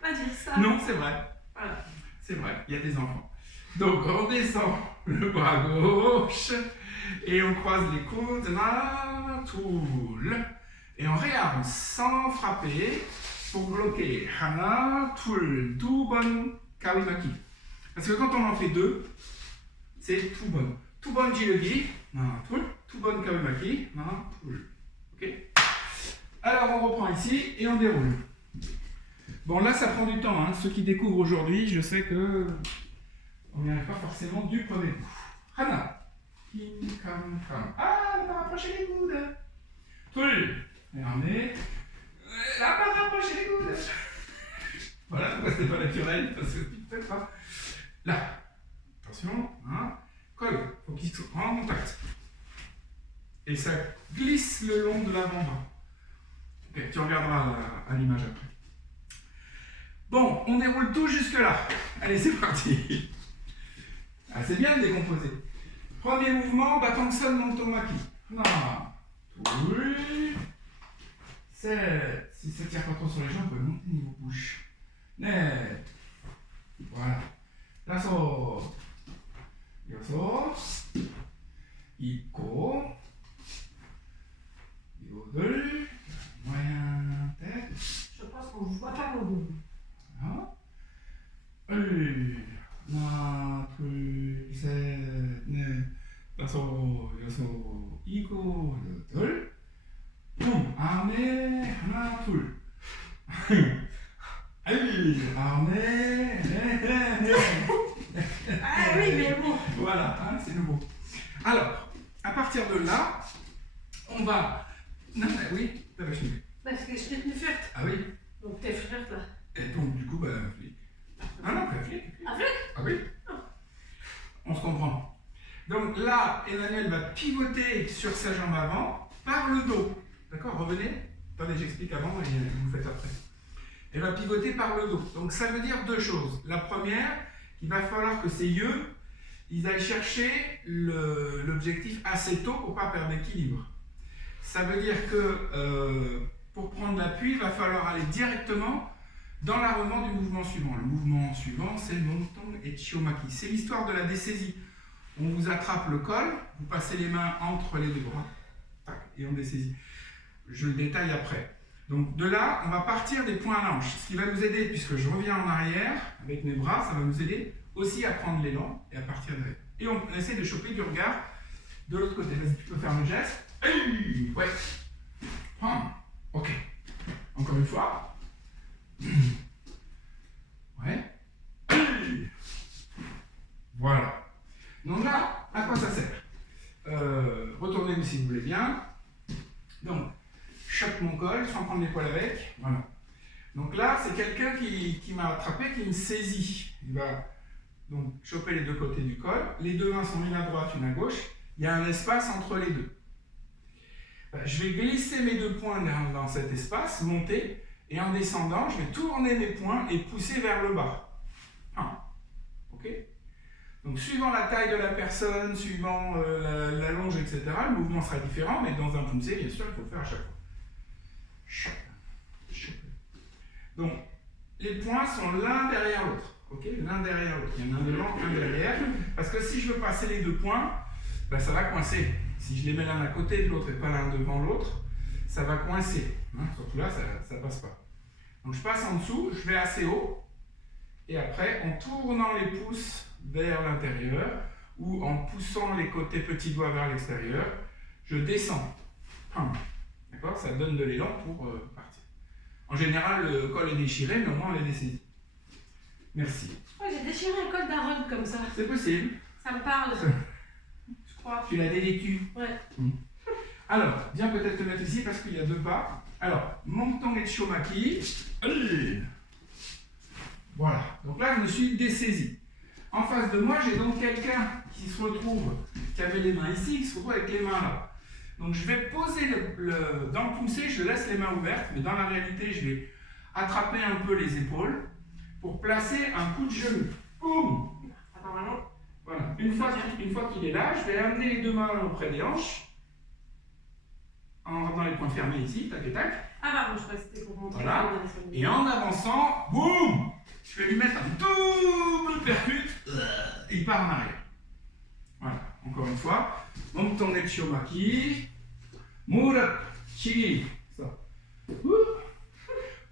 Pas dire ça. Non, c'est vrai. Voilà. C'est vrai, il y a des enfants. Donc on descend le bras gauche et on croise les coudes, là, toul. Et on réarme sans frapper pour bloquer. Hana, toul, tout bon, kawimaki. Parce que quand on en fait deux, c'est tout bon. Tout bon jirugi, toul, tout bon kawimaki, toul. Ok? Alors on reprend ici et on déroule. Bon là ça prend du temps, hein. Ceux qui découvrent aujourd'hui, je sais que on n'y arrive pas forcément du premier coup. Hana. Kin, kam, kam. Ah, on va rapprocher les coudes. Toul. Regardez. Là, on va rapprocher les coudes. Voilà, pourquoi c'était pas naturel, parce que peut-être pas. Là. Attention, hein. Colle. Faut qu'il soit en contact. Et ça glisse le long de l'avant-bras. Ok, tu regarderas à l'image après. Bon, on déroule tout jusque là. Allez, c'est parti. Ah, c'est bien de décomposer. Premier mouvement, Batonson Montomaki. Non. Oui. 7. Si ça tire pas trop sur les jambes, on peut monter niveau bouche. Net. Voilà. Lasso. Yoso. Iko. Yodel. Moyen tête. Je pense qu'on ne voit pas mon bout. Voilà. Allez. なくせねだそうよそういこよとるポンあめはなとるはいあめAh oui, mais bon. Voilà, hein, c'est nouveau. Alors, à partir de là, on va. Non, oui, t'avais fini. Parce que je suis une flirte. Ah oui. Donc t'es flirte là. Et donc, du coup, bah, flic. Ah non, pas flic. Un flic? Ah oui. On se comprend. Donc là, Emmanuel va pivoter sur sa jambe avant. par le dos. D'accord? Revenez. Attendez, j'explique avant et vous faites après. Elle va pivoter par le dos. Donc ça veut dire deux choses. La première, il va falloir que ces yeux, ils aillent chercher l'objectif assez tôt pour ne pas perdre l'équilibre. Ça veut dire que pour prendre l'appui, il va falloir aller directement dans l'arrêtement du mouvement suivant. Le mouvement suivant, c'est le Montong et Chiomaki. C'est l'histoire de la dessaisie. On vous attrape le col, vous passez les mains entre les deux bras, tac, et on dessaisit. Je le détaille après. Donc de là, on va partir des points à l'anche. Ce qui va nous aider, puisque je reviens en arrière avec mes bras, ça va nous aider aussi à prendre l'élan et à partir de là. Et on essaie de choper du regard de l'autre côté. Vas-y, tu peux faire le geste. Hey, ouais. Ok. Encore une fois. Ouais. Hey. Voilà. Donc là, à quoi ça sert? Retournez-vous si vous voulez bien. Donc, chope mon col sans prendre les poils avec. Voilà. Donc là, c'est quelqu'un qui m'a attrapé, qui me saisit. Il va donc choper les deux côtés du col. Les deux mains sont une à droite, une à gauche. Il y a un espace entre les deux. Je vais glisser mes deux poings dans cet espace, monter, et en descendant, je vais tourner mes poings et pousser vers le bas. Ok? Donc suivant la taille de la personne, suivant la longe, etc., le mouvement sera différent, mais dans un poussé, bien sûr, il faut le faire à chaque fois. Donc, les poings sont l'un derrière l'autre. Ok? L'un derrière l'autre. Il y en a un devant, un derrière. Parce que si je veux passer les deux poings, ben, ça va coincer. Si je les mets l'un à côté de l'autre et pas l'un devant l'autre, ça va coincer. Surtout là, ça ne passe pas. Donc je passe en dessous, je vais assez haut. Et après, en tournant les pouces vers l'intérieur ou en poussant les côtés petits doigts vers l'extérieur, je descends. D'accord? Ça donne de l'élan pour partir. En général, le col est déchiré, mais au moins on est dessaisit. Merci. Ouais, j'ai déchiré un col d'un rug comme ça. C'est possible. Ça me parle. Je crois. Tu l'as dévêtu. Ouais. Alors, viens peut-être te mettre ici parce qu'il y a deux pas. Alors, Montong et Chiomaki. Voilà. Donc là, je me suis dessaisi. En face de moi, j'ai donc quelqu'un qui se retrouve, qui avait les mains ici, qui se retrouve avec les mains là. Donc je vais poser dans le poussé, je laisse les mains ouvertes, mais dans la réalité, je vais attraper un peu les épaules pour placer un coup de genou. Boum! Voilà. Une fois qu'il est là, je vais amener les deux mains auprès des hanches, en rendant les poings fermés ici, tac et tac. Ah pardon, je crois que c'était pour montrer. Voilà. Et en avançant, boum! Je vais lui mettre un double percute, et il part en arrière. Voilà, encore une fois. Montong et Chiomaki. Murap, Chigi.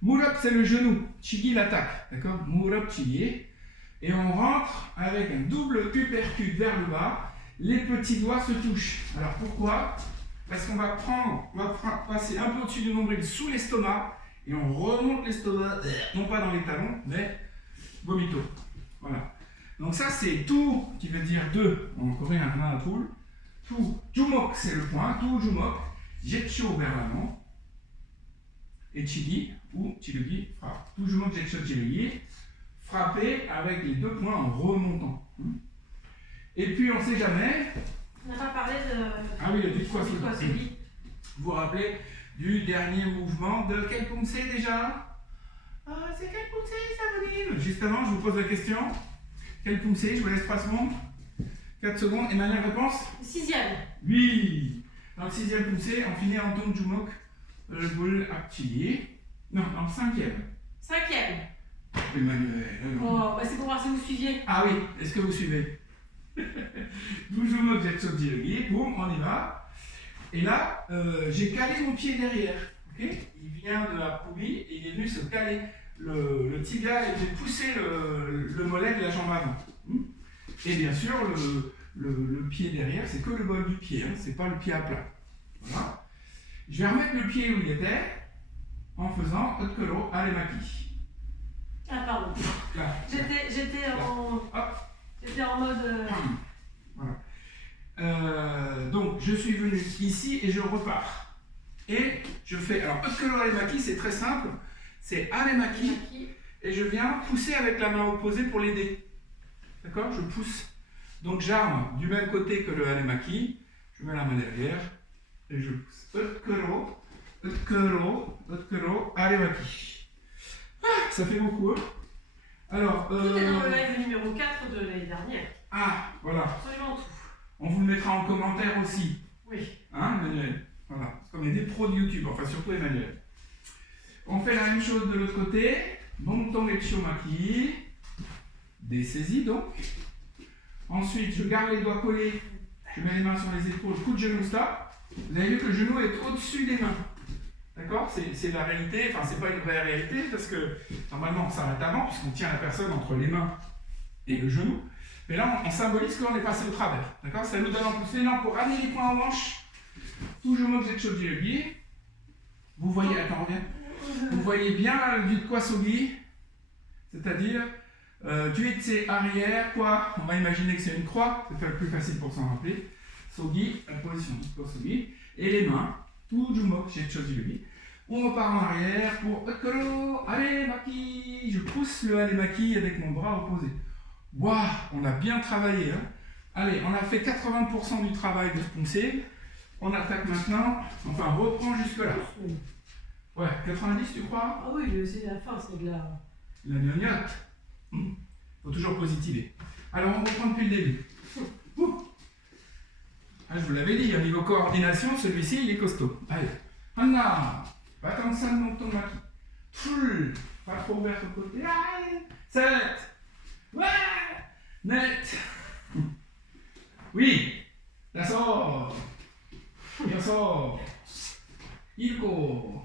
Murap, c'est le genou. Chigi, l'attaque. D'accord? Murap, Chigi. Et on rentre avec un double uppercut vers le bas. Les petits doigts se touchent. Alors pourquoi? Parce qu'on va passer un peu au-dessus du nombril, sous l'estomac, et on remonte l'estomac, non pas dans les talons, mais vomito. Voilà. Donc ça c'est tout, qui veut dire deux en coréen, un poule. Tout, jumok c'est le point, tout jumok, jetcho vers l'avant, et chigi, ou chilugi, frappe. Tout jumok, jetcho, chilugi, frapper avec les deux points en remontant. Et puis on ne sait jamais. On n'a pas parlé de. Ah oui, du quoi c'est. Vous vous rappelez du dernier mouvement de quel poumsé déjà? C'est quel poumsé, Sabrine? Juste avant, je vous pose la question. Quel poumsé? Je vous laisse 3 secondes. 4 secondes. Et ma réponse? Le 6e. Oui. Dans le 6e poumsé, on finit en Tong Jumok, le boule Apchili. Non, dans le 5e. 5e. Emmanuel. Oh, bah c'est pour voir si vous suiviez. Ah oui, est-ce que vous suivez? Jumok, Jetso, Jirugi. Boum, on y va. Et là, j'ai calé mon pied derrière. Okay, il vient de la poulie et il est venu se caler le tibia et j'ai poussé le mollet de la jambe avant. Et bien sûr, le pied derrière, c'est que le bol du pied, hein, c'est pas le pied à plat. Voilà. Je vais remettre le pied où il était en faisant Otkolo Alemaki. Ah pardon. J'étais en mode. Voilà. Donc je suis venu ici et je repars. Et je fais. Alors Otkolo Alemaki, c'est très simple. C'est Alemaki. Et je viens pousser avec la main opposée pour l'aider. D'accord? Je pousse. Donc j'arme du même côté que le Alemaki. Je mets la main derrière et je pousse. Utkuro, aremaki. Ah, ça fait beaucoup. Hein. Alors, Tout est dans le live numéro 4 de l'année dernière. Ah, voilà. Absolument tout. On vous le mettra en commentaire aussi. Oui. Hein, Emmanuel? Voilà. Parce qu'on est des pros de YouTube, enfin surtout Emmanuel. On fait la même chose de l'autre côté. Monton et Chomaki. Des saisies donc. Ensuite, je garde les doigts collés. Je mets les mains sur les épaules. Coup de genou stop. Vous avez vu que le genou est au-dessus des mains. D'accord? C'est la réalité. Enfin, c'est pas une vraie réalité parce que normalement on s'arrête avant puisqu'on tient la personne entre les mains et le genou. Mais là, on symbolise qu'on est passé au travers. D'accord? Ça nous donne en plus l'élan pour ramener les poings en manche. Toujours moku zetsuji yogi. Vous voyez, attends, reviens. Vous voyez bien là, le du kwasogi, c'est-à-dire duetse arrière, quoi. On va imaginer que c'est une croix, c'est plus facile pour s'en rappeler. Sogi, la position du kwasogi. Et les mains, toujours moku zetsuji yogi. On repart en arrière pour Utkuro, aremaki. Je pousse le aremaki avec mon bras opposé. Waouh, on a bien travaillé. Hein. Allez, on a fait 80% du travail de ce poncé. On attaque maintenant, enfin on reprend jusque là. Ouais, 90 tu crois? Ah oui, c'est la fin, c'est de la... La gnognotte. Faut toujours positiver. Alors on reprend depuis le début. Ah, je vous l'avais dit, au niveau coordination, celui-ci il est costaud. Allez, Hanna, Batansan Monton Maki. Full, pas trop ouvert au côté. Allez, 7, ouais, net. Oui, la sort. Yoso, Ilko,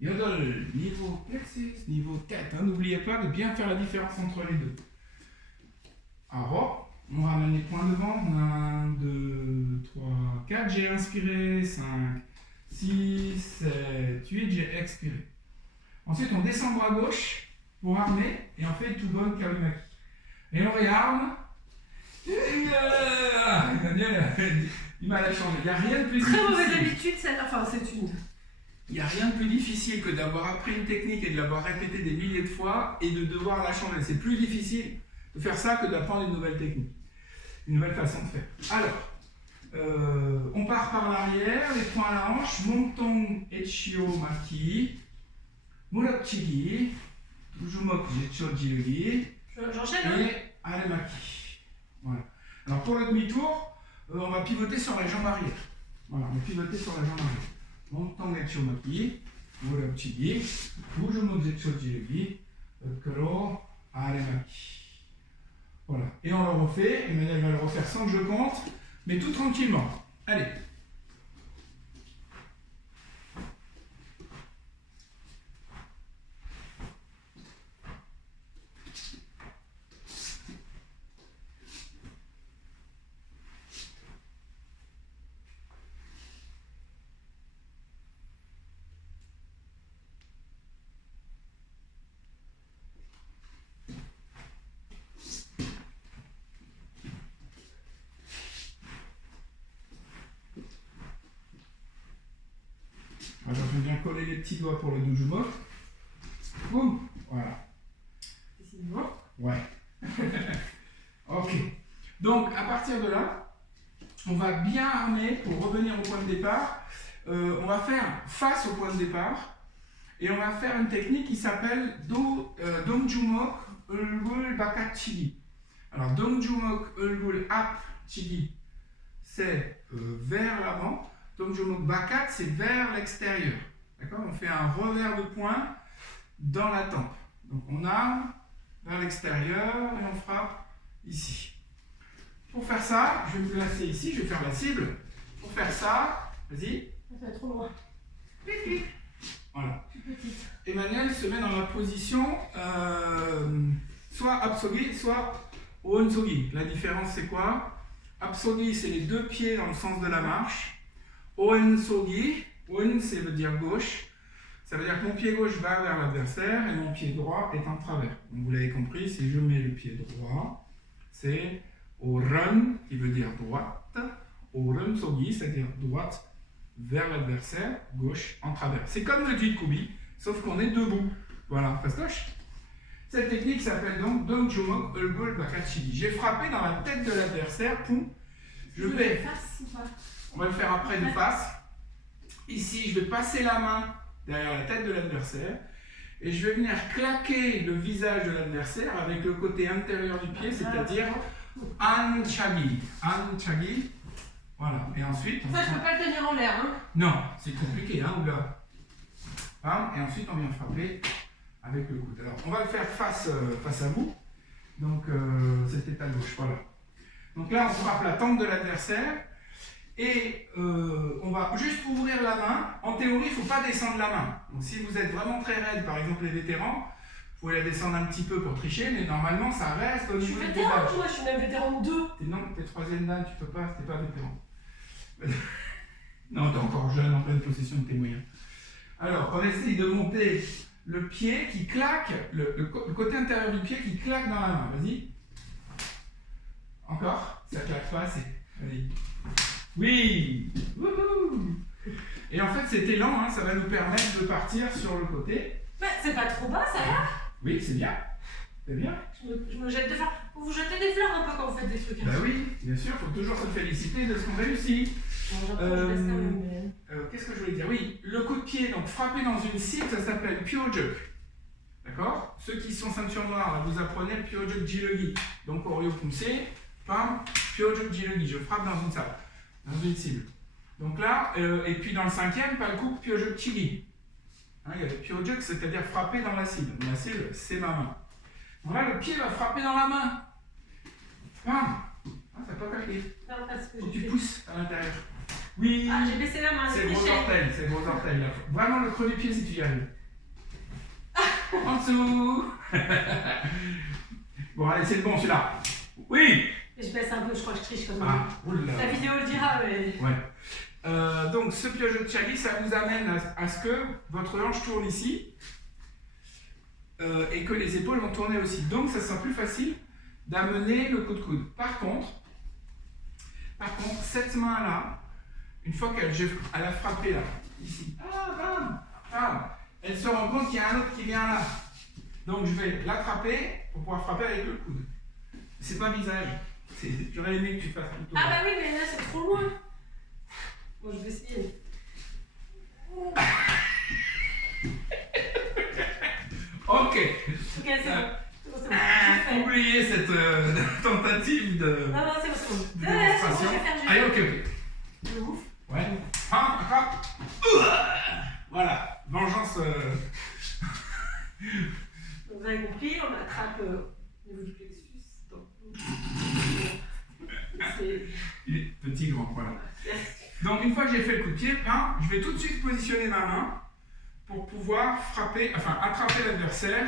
Yodol, niveau 6, niveau 4. Hein, n'oubliez pas de bien faire la différence entre les deux. Alors, on ramène les points devant. 1, 2, 3, 4. J'ai inspiré. 5, 6, 7, 8. J'ai expiré. Ensuite, on descend bras gauche pour armer et on fait tout bon Kawimaki. Et on réarme. Il m'a la changé. Il n'y a rien de plus difficile. Très mauvaise habitude, enfin c'est une. Il n'y a rien de plus difficile que d'avoir appris une technique et de l'avoir répétée des milliers de fois et de devoir la changer. C'est plus difficile de faire ça que d'apprendre une nouvelle technique, une nouvelle façon de faire. Alors, on part par l'arrière, les poings à la hanche, Monton Echio Maki, Murokchigi, Tujumoku Zetsuji yogi, J'enchaîne. et Aremaki. Voilà. Alors pour le demi-tour, on va pivoter sur la jambe arrière. Voilà, on va pivoter sur la jambe arrière. Monton Echio Maki, Murokchigi, Tujumoku Zetsuji yogi, Utkuro, Aremaki. Voilà. Et on le refait. Emmanuel va le refaire sans que je compte, mais tout tranquillement. Allez. Alors, je viens coller les petits doigts pour le doujumok. Boum. Voilà. Décidément. Ouais. Ok. Donc, à partir de là, on va bien armer pour revenir au point de départ. On va faire face au point de départ et on va faire une technique qui s'appelle Dongjumok Ulgul Bakat Chigi. Alors, Dongjumok Ulgul Ap Chigi, c'est vers l'avant. Dongjumok Bakat, c'est vers l'extérieur. D'accord? On fait un revers de poing dans la tempe. Donc, on arme vers l'extérieur et on frappe ici. Pour faire ça, je vais me placer ici, je vais faire la cible. Pour faire ça, vas-y. Ça fait trop loin. Voilà. Je suis petite. Emmanuel se met dans la position soit Apsogi, soit Onsogi. La différence, c'est quoi? Apsogi, c'est les deux pieds dans le sens de la marche. Onsogi, On, c'est veut dire gauche. Ça veut dire que mon pied gauche va vers l'adversaire et mon pied droit est en travers. Donc vous l'avez compris, si je mets le pied droit, c'est Oran, qui veut dire droite. Oran Sogi, c'est-à-dire droite vers l'adversaire, gauche en travers. C'est comme le Jitkubi, sauf qu'on est debout. Voilà, fastoche. Cette technique s'appelle donc Dongjumok Ulgul Bakat Chigi. J'ai frappé dans la tête de l'adversaire, poum. Je vais. Face ou pas? On va le faire après de face. Ici, je vais passer la main derrière la tête de l'adversaire et je vais venir claquer le visage de l'adversaire avec le côté intérieur du pied, c'est-à-dire Anchagi. Anchagi. Voilà. Et ensuite. Ça, je peux pas le tenir en l'air. Hein. Non, c'est compliqué, hein, oula. Et ensuite, on vient frapper avec le coude. Alors, on va le faire face à vous. Donc, c'était à gauche, voilà. Donc là, on frappe la tempe de l'adversaire. Et on va juste ouvrir la main. En théorie, il ne faut pas descendre la main. Donc si vous êtes vraiment très raide, par exemple les vétérans, vous pouvez la descendre un petit peu pour tricher, mais normalement ça reste au niveau du visage. Je suis vétéran, moi, je suis même vétéran de 2. Non, t'es troisième dan, tu peux pas, t'es pas vétéran. Non, t'es encore jeune, en pleine possession de tes moyens. Alors, on essaye de monter le pied qui claque, le côté intérieur du pied qui claque dans la main. Vas-y. Encore. Ça claque pas assez. Vas-y. Oui. Wouhou. Et en fait, cet élan, hein, ça va nous permettre de partir sur le côté. Mais c'est pas trop bas, ça va. Oui, c'est bien. C'est bien. Je me jette des fleurs. Vous vous jetez des fleurs un peu quand vous faites des trucs. Bah oui, bien sûr, il faut toujours se féliciter de ce qu'on réussit. Qu'est-ce que je voulais dire? Oui, le coup de pied, donc frapper dans une cible, ça s'appelle Pyojuk. D'accord? Ceux qui sont ceinture noire, vous apprenez le Pyojuk Jilogi. Donc Oryo Kumse, pam, Pyojuk Jilogi. Je frappe dans une salle, dans une cible. Donc là, et puis dans le cinquième, pas le coup, Pyojuk Chigi. Hein, il y a le Pyojuk, c'est-à-dire frapper dans la cible. La cible, c'est ma main. Donc là, le pied va frapper dans la main. Pam! Ah, ça n'a pas claqué. Non, parce que tu pousses à l'intérieur. Oui. Ah, j'ai baissé la main. C'est le gros orteil, c'est le gros orteil. Là. Vraiment le creux du pied si tu y arrives. En dessous. Bon, allez, c'est bon celui-là. Oui. Je baisse un peu, je crois que je triche comme ça. Ah, oula. La vidéo le dira, mais. Ouais. Donc, ce Pyojuk Chagi, ça vous amène à ce que votre hanche tourne ici et que les épaules vont tourner aussi. Donc, ça sera plus facile d'amener le coup de coude. Par contre, cette main-là, une fois qu'elle a frappé là, ici, elle se rend compte qu'il y a un autre qui vient là. Donc je vais l'attraper pour pouvoir frapper avec le coude. C'est pas visage. J'aurais aimé que tu fasses plutôt. Ah bah oui, mais là c'est trop loin. Bon, je vais essayer. Ok, c'est bon. Oubliez cette tentative de Non, c'est bon. démonstration. Allez, ok. Je ouvre. Ouais. Voilà, vengeance. Donc, vous avez compris, on attrape au niveau du plexus. Il est petit, grand, voilà. Donc une fois que j'ai fait le coup de pied, je vais tout de suite positionner ma main pour pouvoir frapper, attraper l'adversaire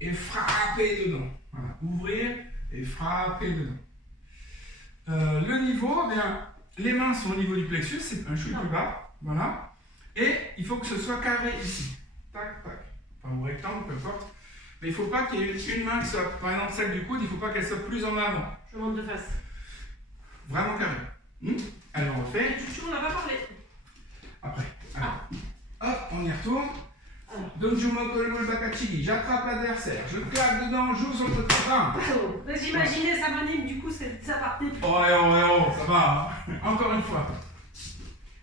et frapper dedans. Voilà, ouvrir et frapper dedans. Le niveau, les mains sont au niveau du plexus, c'est un chouille plus bas, voilà. Et il faut que ce soit carré ici. Tac, tac. Enfin, ou rectangle, peu importe. Mais il ne faut pas qu'il y ait une main qui soit, par exemple celle du coude, il ne faut pas qu'elle soit plus en avant. Je monte de face. Vraiment carré. Alors on refait. Chouchou, on n'a pas parlé. Après. Alors. Hop, on y retourne. Donc je me bakachigi, j'attrape l'adversaire, je claque dedans, j'ouvre sur le terrain. J'imaginais ça m'anime, du coup ça partait. Oh, ça va. Hein. Encore une fois.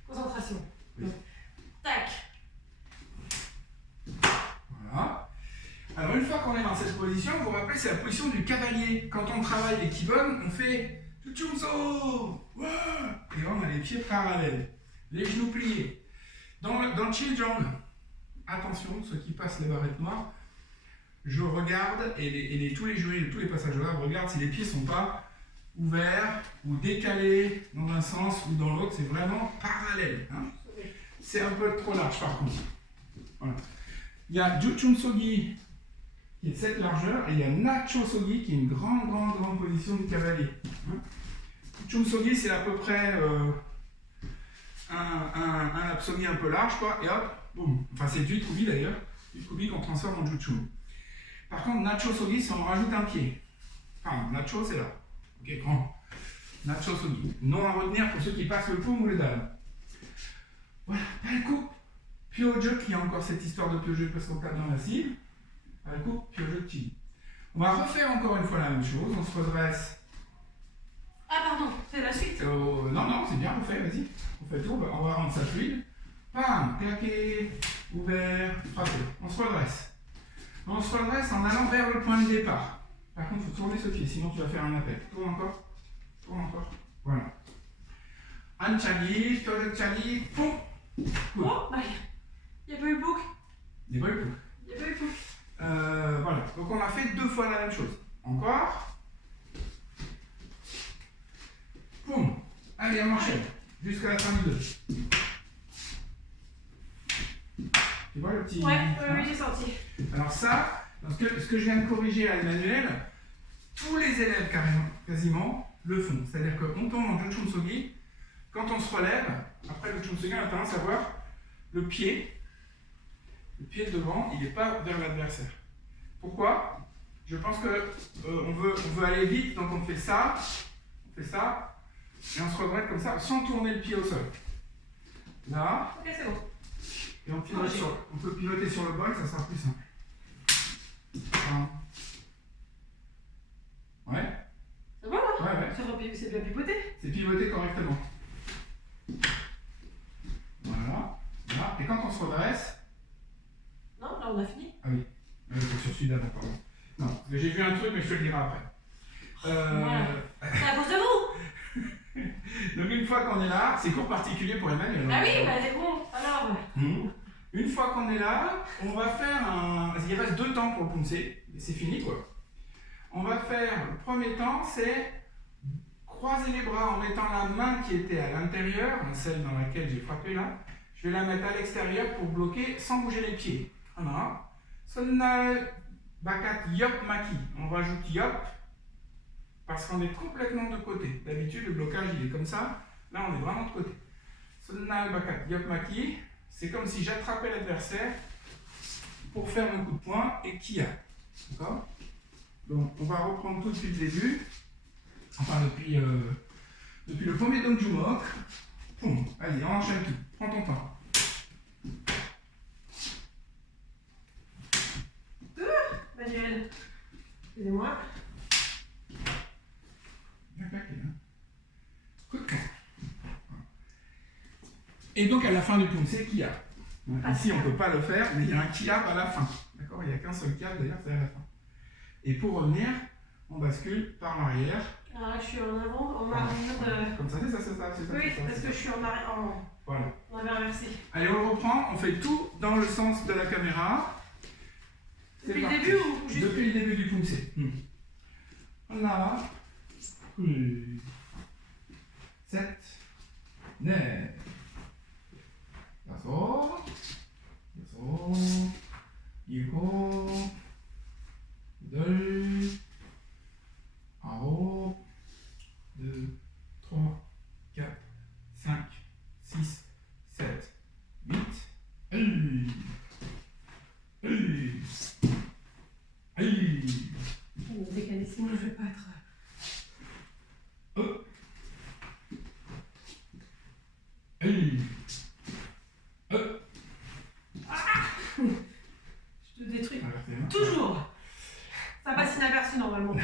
Concentration. Oui. Tac. Voilà. Alors une fois qu'on est dans cette position, vous vous rappelez, c'est la position du cavalier. Quand on travaille les kibon, on fait Chuchumso. Et on a les pieds parallèles, les genoux pliés. Dans le Chijong, attention, ceux qui passent les barrettes noires, je regarde, et tous les joueurs, tous les passages je regarde si les pieds ne sont pas ouverts ou décalés dans un sens ou dans l'autre, c'est vraiment parallèle. Hein. C'est un peu trop large par contre. Voilà. Il y a Juchunsogi qui est de cette largeur et il y a Nachosogi qui est une grande position du cavalier. Hein. Juchunsogi c'est à peu près un absomi un peu large, quoi, et hop, boum. Enfin, c'est du Kubi d'ailleurs, du Kubi qu'on transforme en Jutsu. Par contre, Nacho Sogi, c'est on rajoute un pied. Enfin, Nacho, c'est là. Ok, grand. Nacho Sogi. Non à retenir pour ceux qui passent le poum ou le dame. Voilà, elle coupe. Pyojuk, il y a encore cette histoire de Pyojuk parce qu'on tape dans la cible. Elle coupe, Pyojuk Chi. On va refaire encore une fois la même chose, on se redresse. Ah, pardon, c'est la suite. Non, c'est bien refait, vas-y. on fait tout, on va rendre ça fluide. Pam, claquer, ouvert, frapper. On se redresse. On se redresse en allant vers le point de départ. Par contre, il faut tourner ce pied, sinon tu vas faire un appel. Tourne encore. Tourne encore. Voilà. Un chali, toile chali, poum. Oh, bah, il n'y a pas eu bouc. Il n'y a pas eu bouc. Il n'y a pas eu bouc. Voilà. Donc on a fait 2 fois la même chose. Encore. Poum. Allez, on enchaîne. Jusqu'à la fin du 2. Tu vois le petit... Ouais, oui, j'ai senti. Alors ça, ce que je viens de corriger à Emmanuel, tous les élèves quasiment le font. C'est-à-dire qu'on tombe en Jōchūn Sogi, quand on se relève, après le Jōchūn Sogi, on a tendance à voir le pied de devant, il n'est pas vers l'adversaire. Pourquoi? Je pense que on veut aller vite, donc on fait ça, et on se redresse comme ça, sans tourner le pied au sol. Là. Ok, c'est bon. Et on peut piloter sur le bol, ça sera plus simple. Ouais. C'est bon là? Ouais. C'est bien pipoté. C'est pivoté correctement. Voilà. Là. Et quand on se redresse. Non, là on a fini. Ah oui. Sur celui d'avant, pardon. Non, parce que j'ai vu un truc, mais je te le dirai après. Voilà. C'est à cause de vous. Donc une fois qu'on est là, c'est cours particulier pour Emmanuel. Ah oui, bah c'est bon. Alors. Une fois qu'on est là, on va faire un... Il reste 2 temps pour le pouncer, et c'est fini quoi. On va faire, le premier temps, c'est croiser les bras en mettant la main qui était à l'intérieur, celle dans laquelle j'ai frappé là, je vais la mettre à l'extérieur pour bloquer sans bouger les pieds. Voilà. Sonnal Bakat Yop Maki. On rajoute Yop parce qu'on est complètement de côté. D'habitude, le blocage il est comme ça. Là, on est vraiment de côté. Sonnal Bakat Yop Maki. C'est comme si j'attrapais l'adversaire pour faire mon coup de poing et Kia. D'accord? Donc, on va reprendre tout depuis le début. Enfin, depuis le premier Dongjumok. Poum. Allez, on enchaîne tout. Prends ton temps. Manuel. Excusez-moi. Bien claqué, hein. Coup de poing. Et donc, à la fin du poum, c'est Kia. Ici, on ne peut pas le faire, mais il y a un kiab à la fin. D'accord? Il n'y a qu'un seul kiab, d'ailleurs, c'est à la fin. Et pour revenir, on bascule par l'arrière. Alors là, je suis en avant, en mode. Comme ça, c'est ça. Oui, parce que je suis en arrière. Voilà. On avait inversé. Allez, on reprend. On fait tout dans le sens de la caméra. Depuis le début ou juste depuis le début du poumsé. Là. 7. 9. Yaso. 7. 2. 2, 3, 4, 5, 6, 7, 8. Décalé, sinon je vais pas être. Je te détruis. Toujours. Ça passe inaperçu normalement.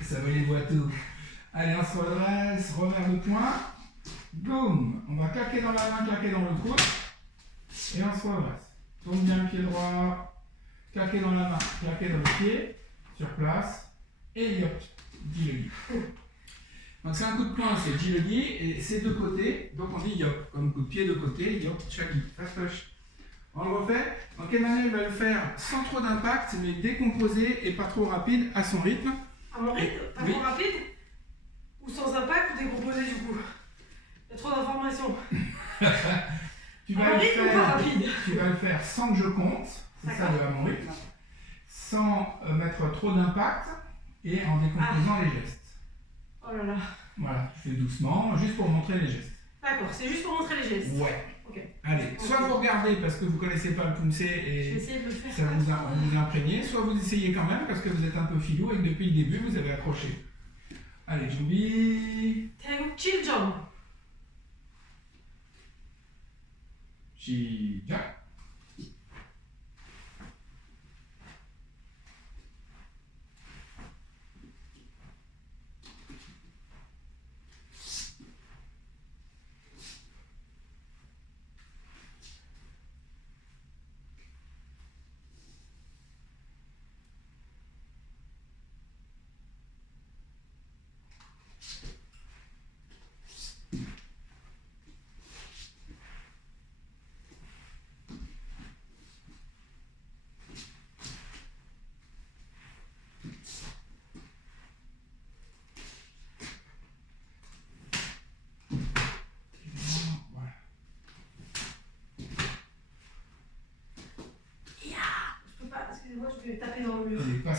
Ça va les voit tout. Allez, on se redresse, revers de poing. Boum. On va claquer dans la main, claquer dans le coude. Et on se redresse. Tourne bien le pied droit. Claquer dans la main, claquer dans le pied. Sur place. Et yop. Jilogi. Donc c'est un coup de poing, c'est jilogi. Et c'est de côté. Donc on dit yop. Comme coup de pied de côté. Yop, chagi. Flash. On le refait. Donc Emmanuel va le faire sans trop d'impact, mais décomposé et pas trop rapide, à son rythme. À mon rythme, pas trop rapide? Ou sans impact ou décomposé du coup? Il y a trop d'informations. Tu vas le faire sans que je compte, c'est ça à mon rythme, sans mettre trop d'impact et en décomposant les gestes. Oh là là. Voilà, je fais doucement, juste pour montrer les gestes. D'accord, c'est juste pour montrer les gestes. Ouais. Okay. Allez, soit vous regardez parce que vous ne connaissez pas le poumsé et ça vous imprégner, soit vous essayez quand même parce que vous êtes un peu filou et que depuis le début vous avez accroché. Allez, Jumbi. Chiljong. Shija.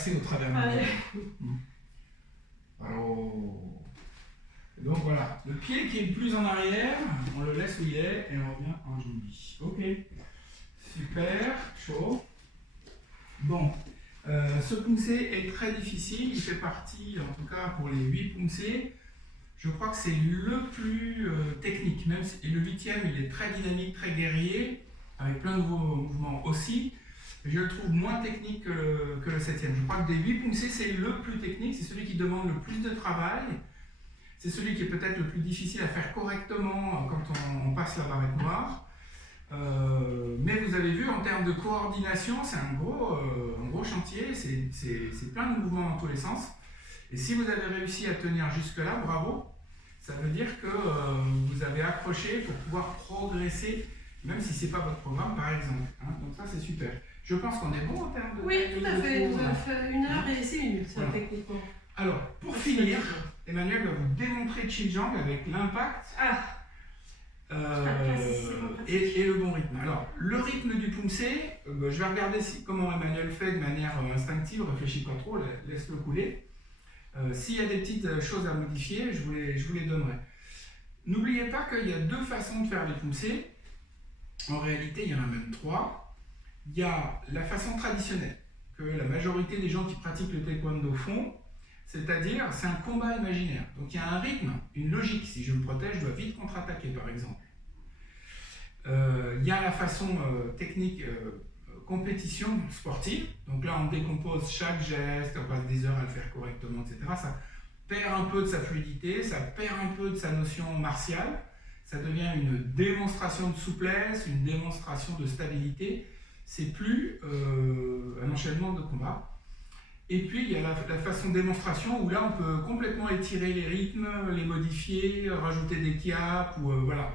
passer au travers de Allez. Alors, donc voilà, le pied qui est le plus en arrière, on le laisse où il est et on revient en jumbi. Ok, super, chaud. Bon, ce pouncé est très difficile, il fait partie, en tout cas pour les 8 pouncés, je crois que c'est le plus technique, même si le 8e il est très dynamique, très guerrier, avec plein de nouveaux mouvements aussi. Je le trouve moins technique que le 7e. Je crois que des 8 pouncés, c'est le plus technique, c'est celui qui demande le plus de travail. C'est celui qui est peut-être le plus difficile à faire correctement quand on passe la barrette noire. Mais vous avez vu, en termes de coordination, c'est un gros chantier, c'est plein de mouvements dans tous les sens. Et si vous avez réussi à tenir jusque-là, bravo. Ça veut dire que vous avez accroché pour pouvoir progresser, même si ce n'est pas votre programme, par exemple. Hein. Donc ça, c'est super. Je pense qu'on est bon en termes de... Oui, tout à fait. Nous avons fait 1 heure et 6 minutes, voilà. Techniquement. Alors, pour finir, Emmanuel va vous démontrer Qigong avec l'impact et le bon rythme. Alors, le rythme du pouncé, je vais regarder comment Emmanuel fait de manière instinctive, réfléchis pas trop, laisse-le couler. S'il y a des petites choses à modifier, je vous les donnerai. N'oubliez pas qu'il y a 2 façons de faire les pouncés. En réalité, il y en a même 3. Il y a la façon traditionnelle, que la majorité des gens qui pratiquent le taekwondo font, c'est-à-dire c'est un combat imaginaire. Donc il y a un rythme, une logique. Si je me protège, je dois vite contre-attaquer par exemple. Il y a la façon technique compétition sportive. Donc là on décompose chaque geste, on passe des heures à le faire correctement, etc. Ça perd un peu de sa fluidité, ça perd un peu de sa notion martiale. Ça devient une démonstration de souplesse, une démonstration de stabilité. C'est plus un enchaînement de combats. Et puis il y a la façon démonstration où là on peut complètement étirer les rythmes, les modifier, rajouter des kiaps, ou voilà.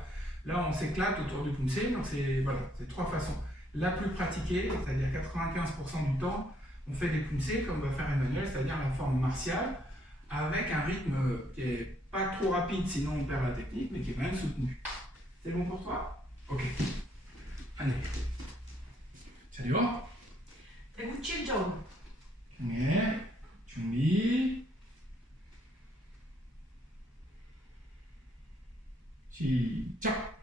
Là on s'éclate autour du pouncé, donc c'est 3 façons. La plus pratiquée, c'est-à-dire 95% du temps, on fait des pouncés comme va faire Emmanuel, c'est-à-dire la forme martiale, avec un rythme qui est pas trop rapide, sinon on perd la technique, mais qui est quand même soutenu. C'est bon pour toi? Ok. Allez. Ça y va? Qigong. 네, 준비, 시작!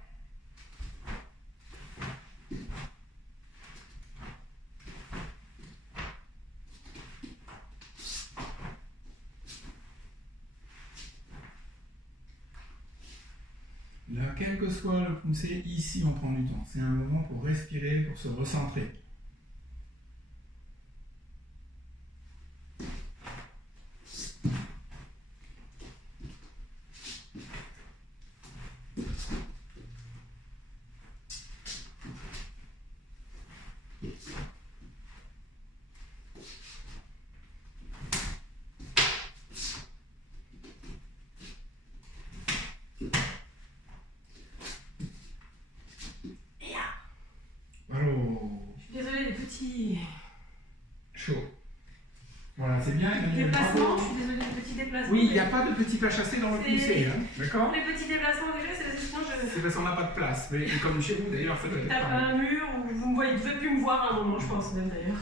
Là, quel que soit le poussé, ici on prend du temps. C'est un moment pour respirer, pour se recentrer. Voilà, c'est bien. Déplacement, je suis désolée, des petits déplacements. Oui, il n'y a pas de petits plats chassés dans le poussé, hein, d'accord? Les petits déplacements déjà, c'est parce qu'on n'a pas de place, mais comme chez vous d'ailleurs, ça doit être tape un mur où vous ne devez plus me voir à un moment, je pense même d'ailleurs.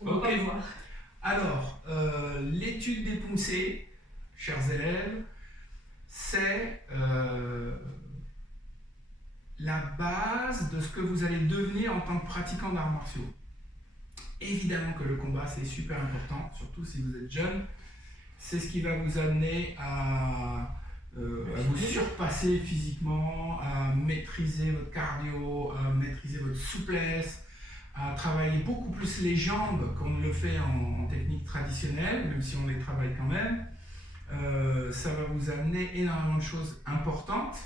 On ne peut pas me voir. Alors, l'étude des poussés, chers élèves, c'est la base de ce que vous allez devenir en tant que pratiquant d'arts martiaux. Évidemment que le combat c'est super important, surtout si vous êtes jeune. C'est ce qui va vous amener à vous surpasser physiquement, à maîtriser votre cardio, à maîtriser votre souplesse, à travailler beaucoup plus les jambes qu'on ne le fait en technique traditionnelle, même si on les travaille quand même. Ça va vous amener énormément de choses importantes.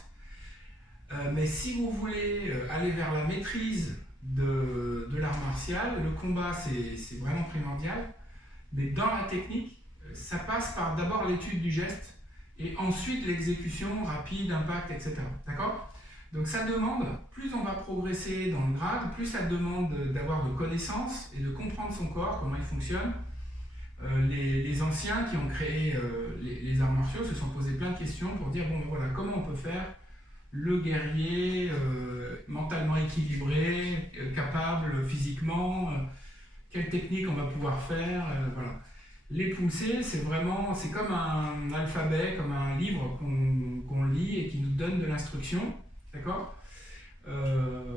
Mais si vous voulez aller vers la maîtrise de l'art martial, le combat c'est vraiment primordial, mais dans la technique, ça passe par d'abord l'étude du geste et ensuite l'exécution rapide, impact, etc. D'accord? Donc ça demande, plus on va progresser dans le grade, plus ça demande d'avoir de connaissances et de comprendre son corps, comment il fonctionne. Les anciens qui ont créé les arts martiaux se sont posés plein de questions pour dire, bon voilà, comment on peut faire le guerrier mentalement équilibré, capable physiquement, quelle technique on va pouvoir faire, voilà. Les pouncées, c'est comme un alphabet, comme un livre qu'on lit et qui nous donne de l'instruction, d'accord.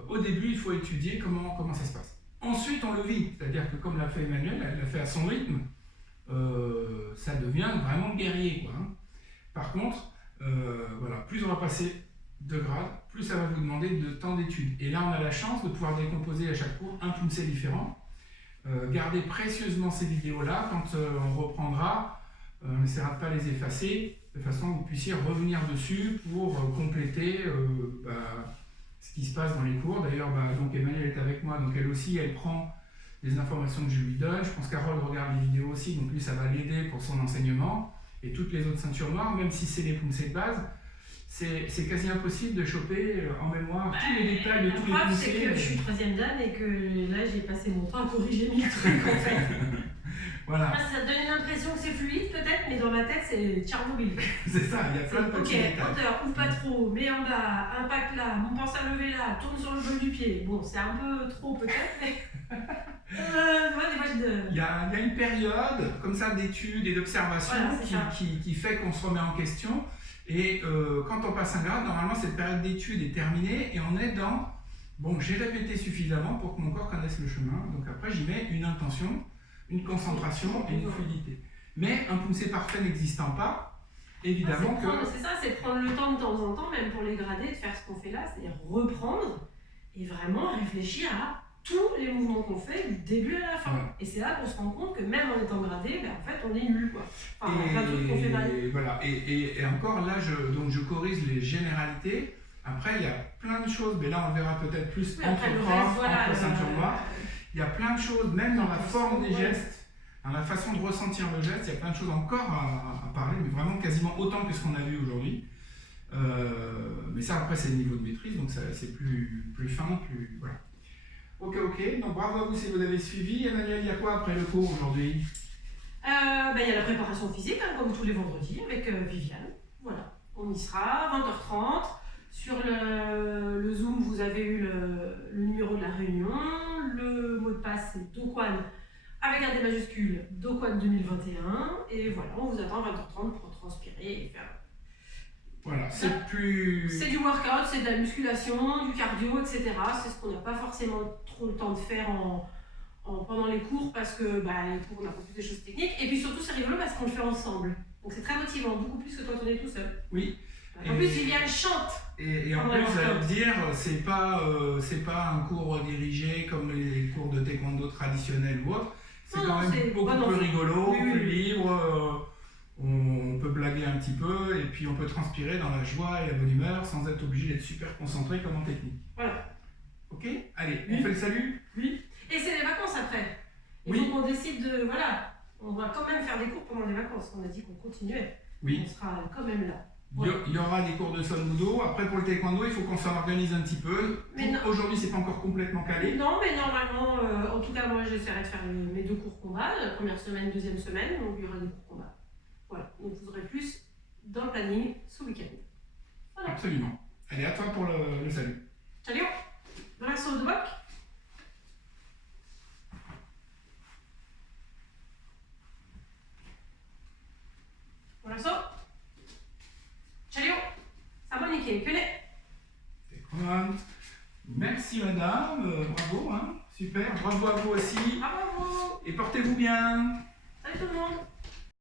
Au début, il faut étudier comment ça se passe. Ensuite, on le vit, c'est-à-dire que comme l'a fait Emmanuel, elle l'a fait à son rythme, ça devient vraiment guerrier, quoi, hein. Par contre, voilà, plus on va passer de grade, plus ça va vous demander de temps d'étude. Et là, on a la chance de pouvoir décomposer à chaque cours un pouncé différent. Gardez précieusement ces vidéos-là. Quand on reprendra, on n'essaiera de pas les effacer, de façon que vous puissiez revenir dessus pour compléter ce qui se passe dans les cours. D'ailleurs, donc Emmanuel est avec moi, donc elle aussi, elle prend les informations que je lui donne. Je pense qu'Harold regarde les vidéos aussi, donc lui, ça va l'aider pour son enseignement. Et toutes les autres ceintures noires, même si c'est les pouncés de base, c'est quasi impossible de choper en mémoire tous les détails de tous les pouncés. La preuve, c'est que je suis 3e dan et que là, j'ai passé mon temps à corriger 1000 trucs en fait. Voilà. Ça te donne l'impression que c'est fluide peut-être, mais dans ma tête, c'est Tchernobyl. C'est ça, il y a plein de petits détails. Ok, hauteur, ouvre pas trop, mets en bas, impact là, mon pense à lever là, tourne sur le bol du pied. Bon, c'est un peu trop peut-être, mais... Il y a une période comme ça d'études et d'observation qui fait qu'on se remet en question. Et quand on passe un grade, normalement cette période d'études est terminée et on est dans bon, j'ai répété suffisamment pour que mon corps connaisse le chemin. Donc après, j'y mets une intention, une concentration et une fluidité. Mais un pouncé parfait n'existant pas, évidemment c'est ça, c'est prendre le temps de temps en temps, même pour les gradés, de faire ce qu'on fait là, c'est-à-dire reprendre et vraiment réfléchir à tous les mouvements qu'on fait du début à la fin. Ouais. Et c'est là qu'on se rend compte que même en étant gradé, en fait, on est nul, quoi. Enfin, on a plein de trucs qu'on fait mal. Voilà. Et encore là, je corrige les généralités. Après, il y a plein de choses, mais là, on le verra peut-être plus entre profs, entre ceintures noires. Il y a plein de choses, même dans la forme des gestes, dans la façon de ressentir le geste, il y a plein de choses encore à parler, mais vraiment quasiment autant que ce qu'on a vu aujourd'hui. Mais ça, après, c'est le niveau de maîtrise, donc c'est plus fin, plus... Voilà. Ok, donc bravo à vous si vous avez suivi. Emmanuel, il y a quoi après le cours aujourd'hui? Il y a la préparation physique, hein, comme tous les vendredis, avec Viviane. Voilà, on y sera, 20h30. Sur le Zoom, vous avez eu le numéro de la réunion. Le mot de passe, c'est Dokwan, avec un D majuscule, Dokwan 2021. Et voilà, on vous attend à 20h30 pour transpirer et faire... Voilà, c'est du workout, c'est de la musculation, du cardio, etc. C'est ce qu'on n'a pas forcément trop le temps de faire pendant les cours parce que les cours, on a plus des choses techniques. Et puis surtout, c'est rigolo parce qu'on le fait ensemble. Donc c'est très motivant, beaucoup plus que quand on est tout seul. Oui. En plus, Viviane chante. Et en plus, à dire, c'est pas un cours dirigé comme les cours de taekwondo traditionnels ou autres. C'est quand même beaucoup plus rigolo, plus libre. On peut blaguer un petit peu et puis on peut transpirer dans la joie et la bonne humeur sans être obligé d'être super concentré comme en technique. Voilà. Ok? Allez, on fait le salut? Oui. Et c'est les vacances après. Il faut qu'on décide de... Voilà. On va quand même faire des cours pendant les vacances. On a dit qu'on continuait. Oui. On sera quand même là. Ouais. Il y aura des cours de Son-Mudo. Après, pour le taekwondo, il faut qu'on s'organise un petit peu. Aujourd'hui, c'est pas encore complètement calé. Non, mais normalement, en tout cas, moi, j'essaierai de faire mes 2 cours combat, la première semaine, deuxième semaine. Donc, il y aura des cours combat. Voilà, donc vous aurez plus dans le planning ce week-end. Voilà. Absolument. Allez, à toi pour le salut. Salut. Brasso de boc. Brasso. Salut. Sabonique, Excellent. Merci madame, bravo, hein. Super, bravo à vous aussi. Bravo. Et portez-vous bien. Salut tout le monde.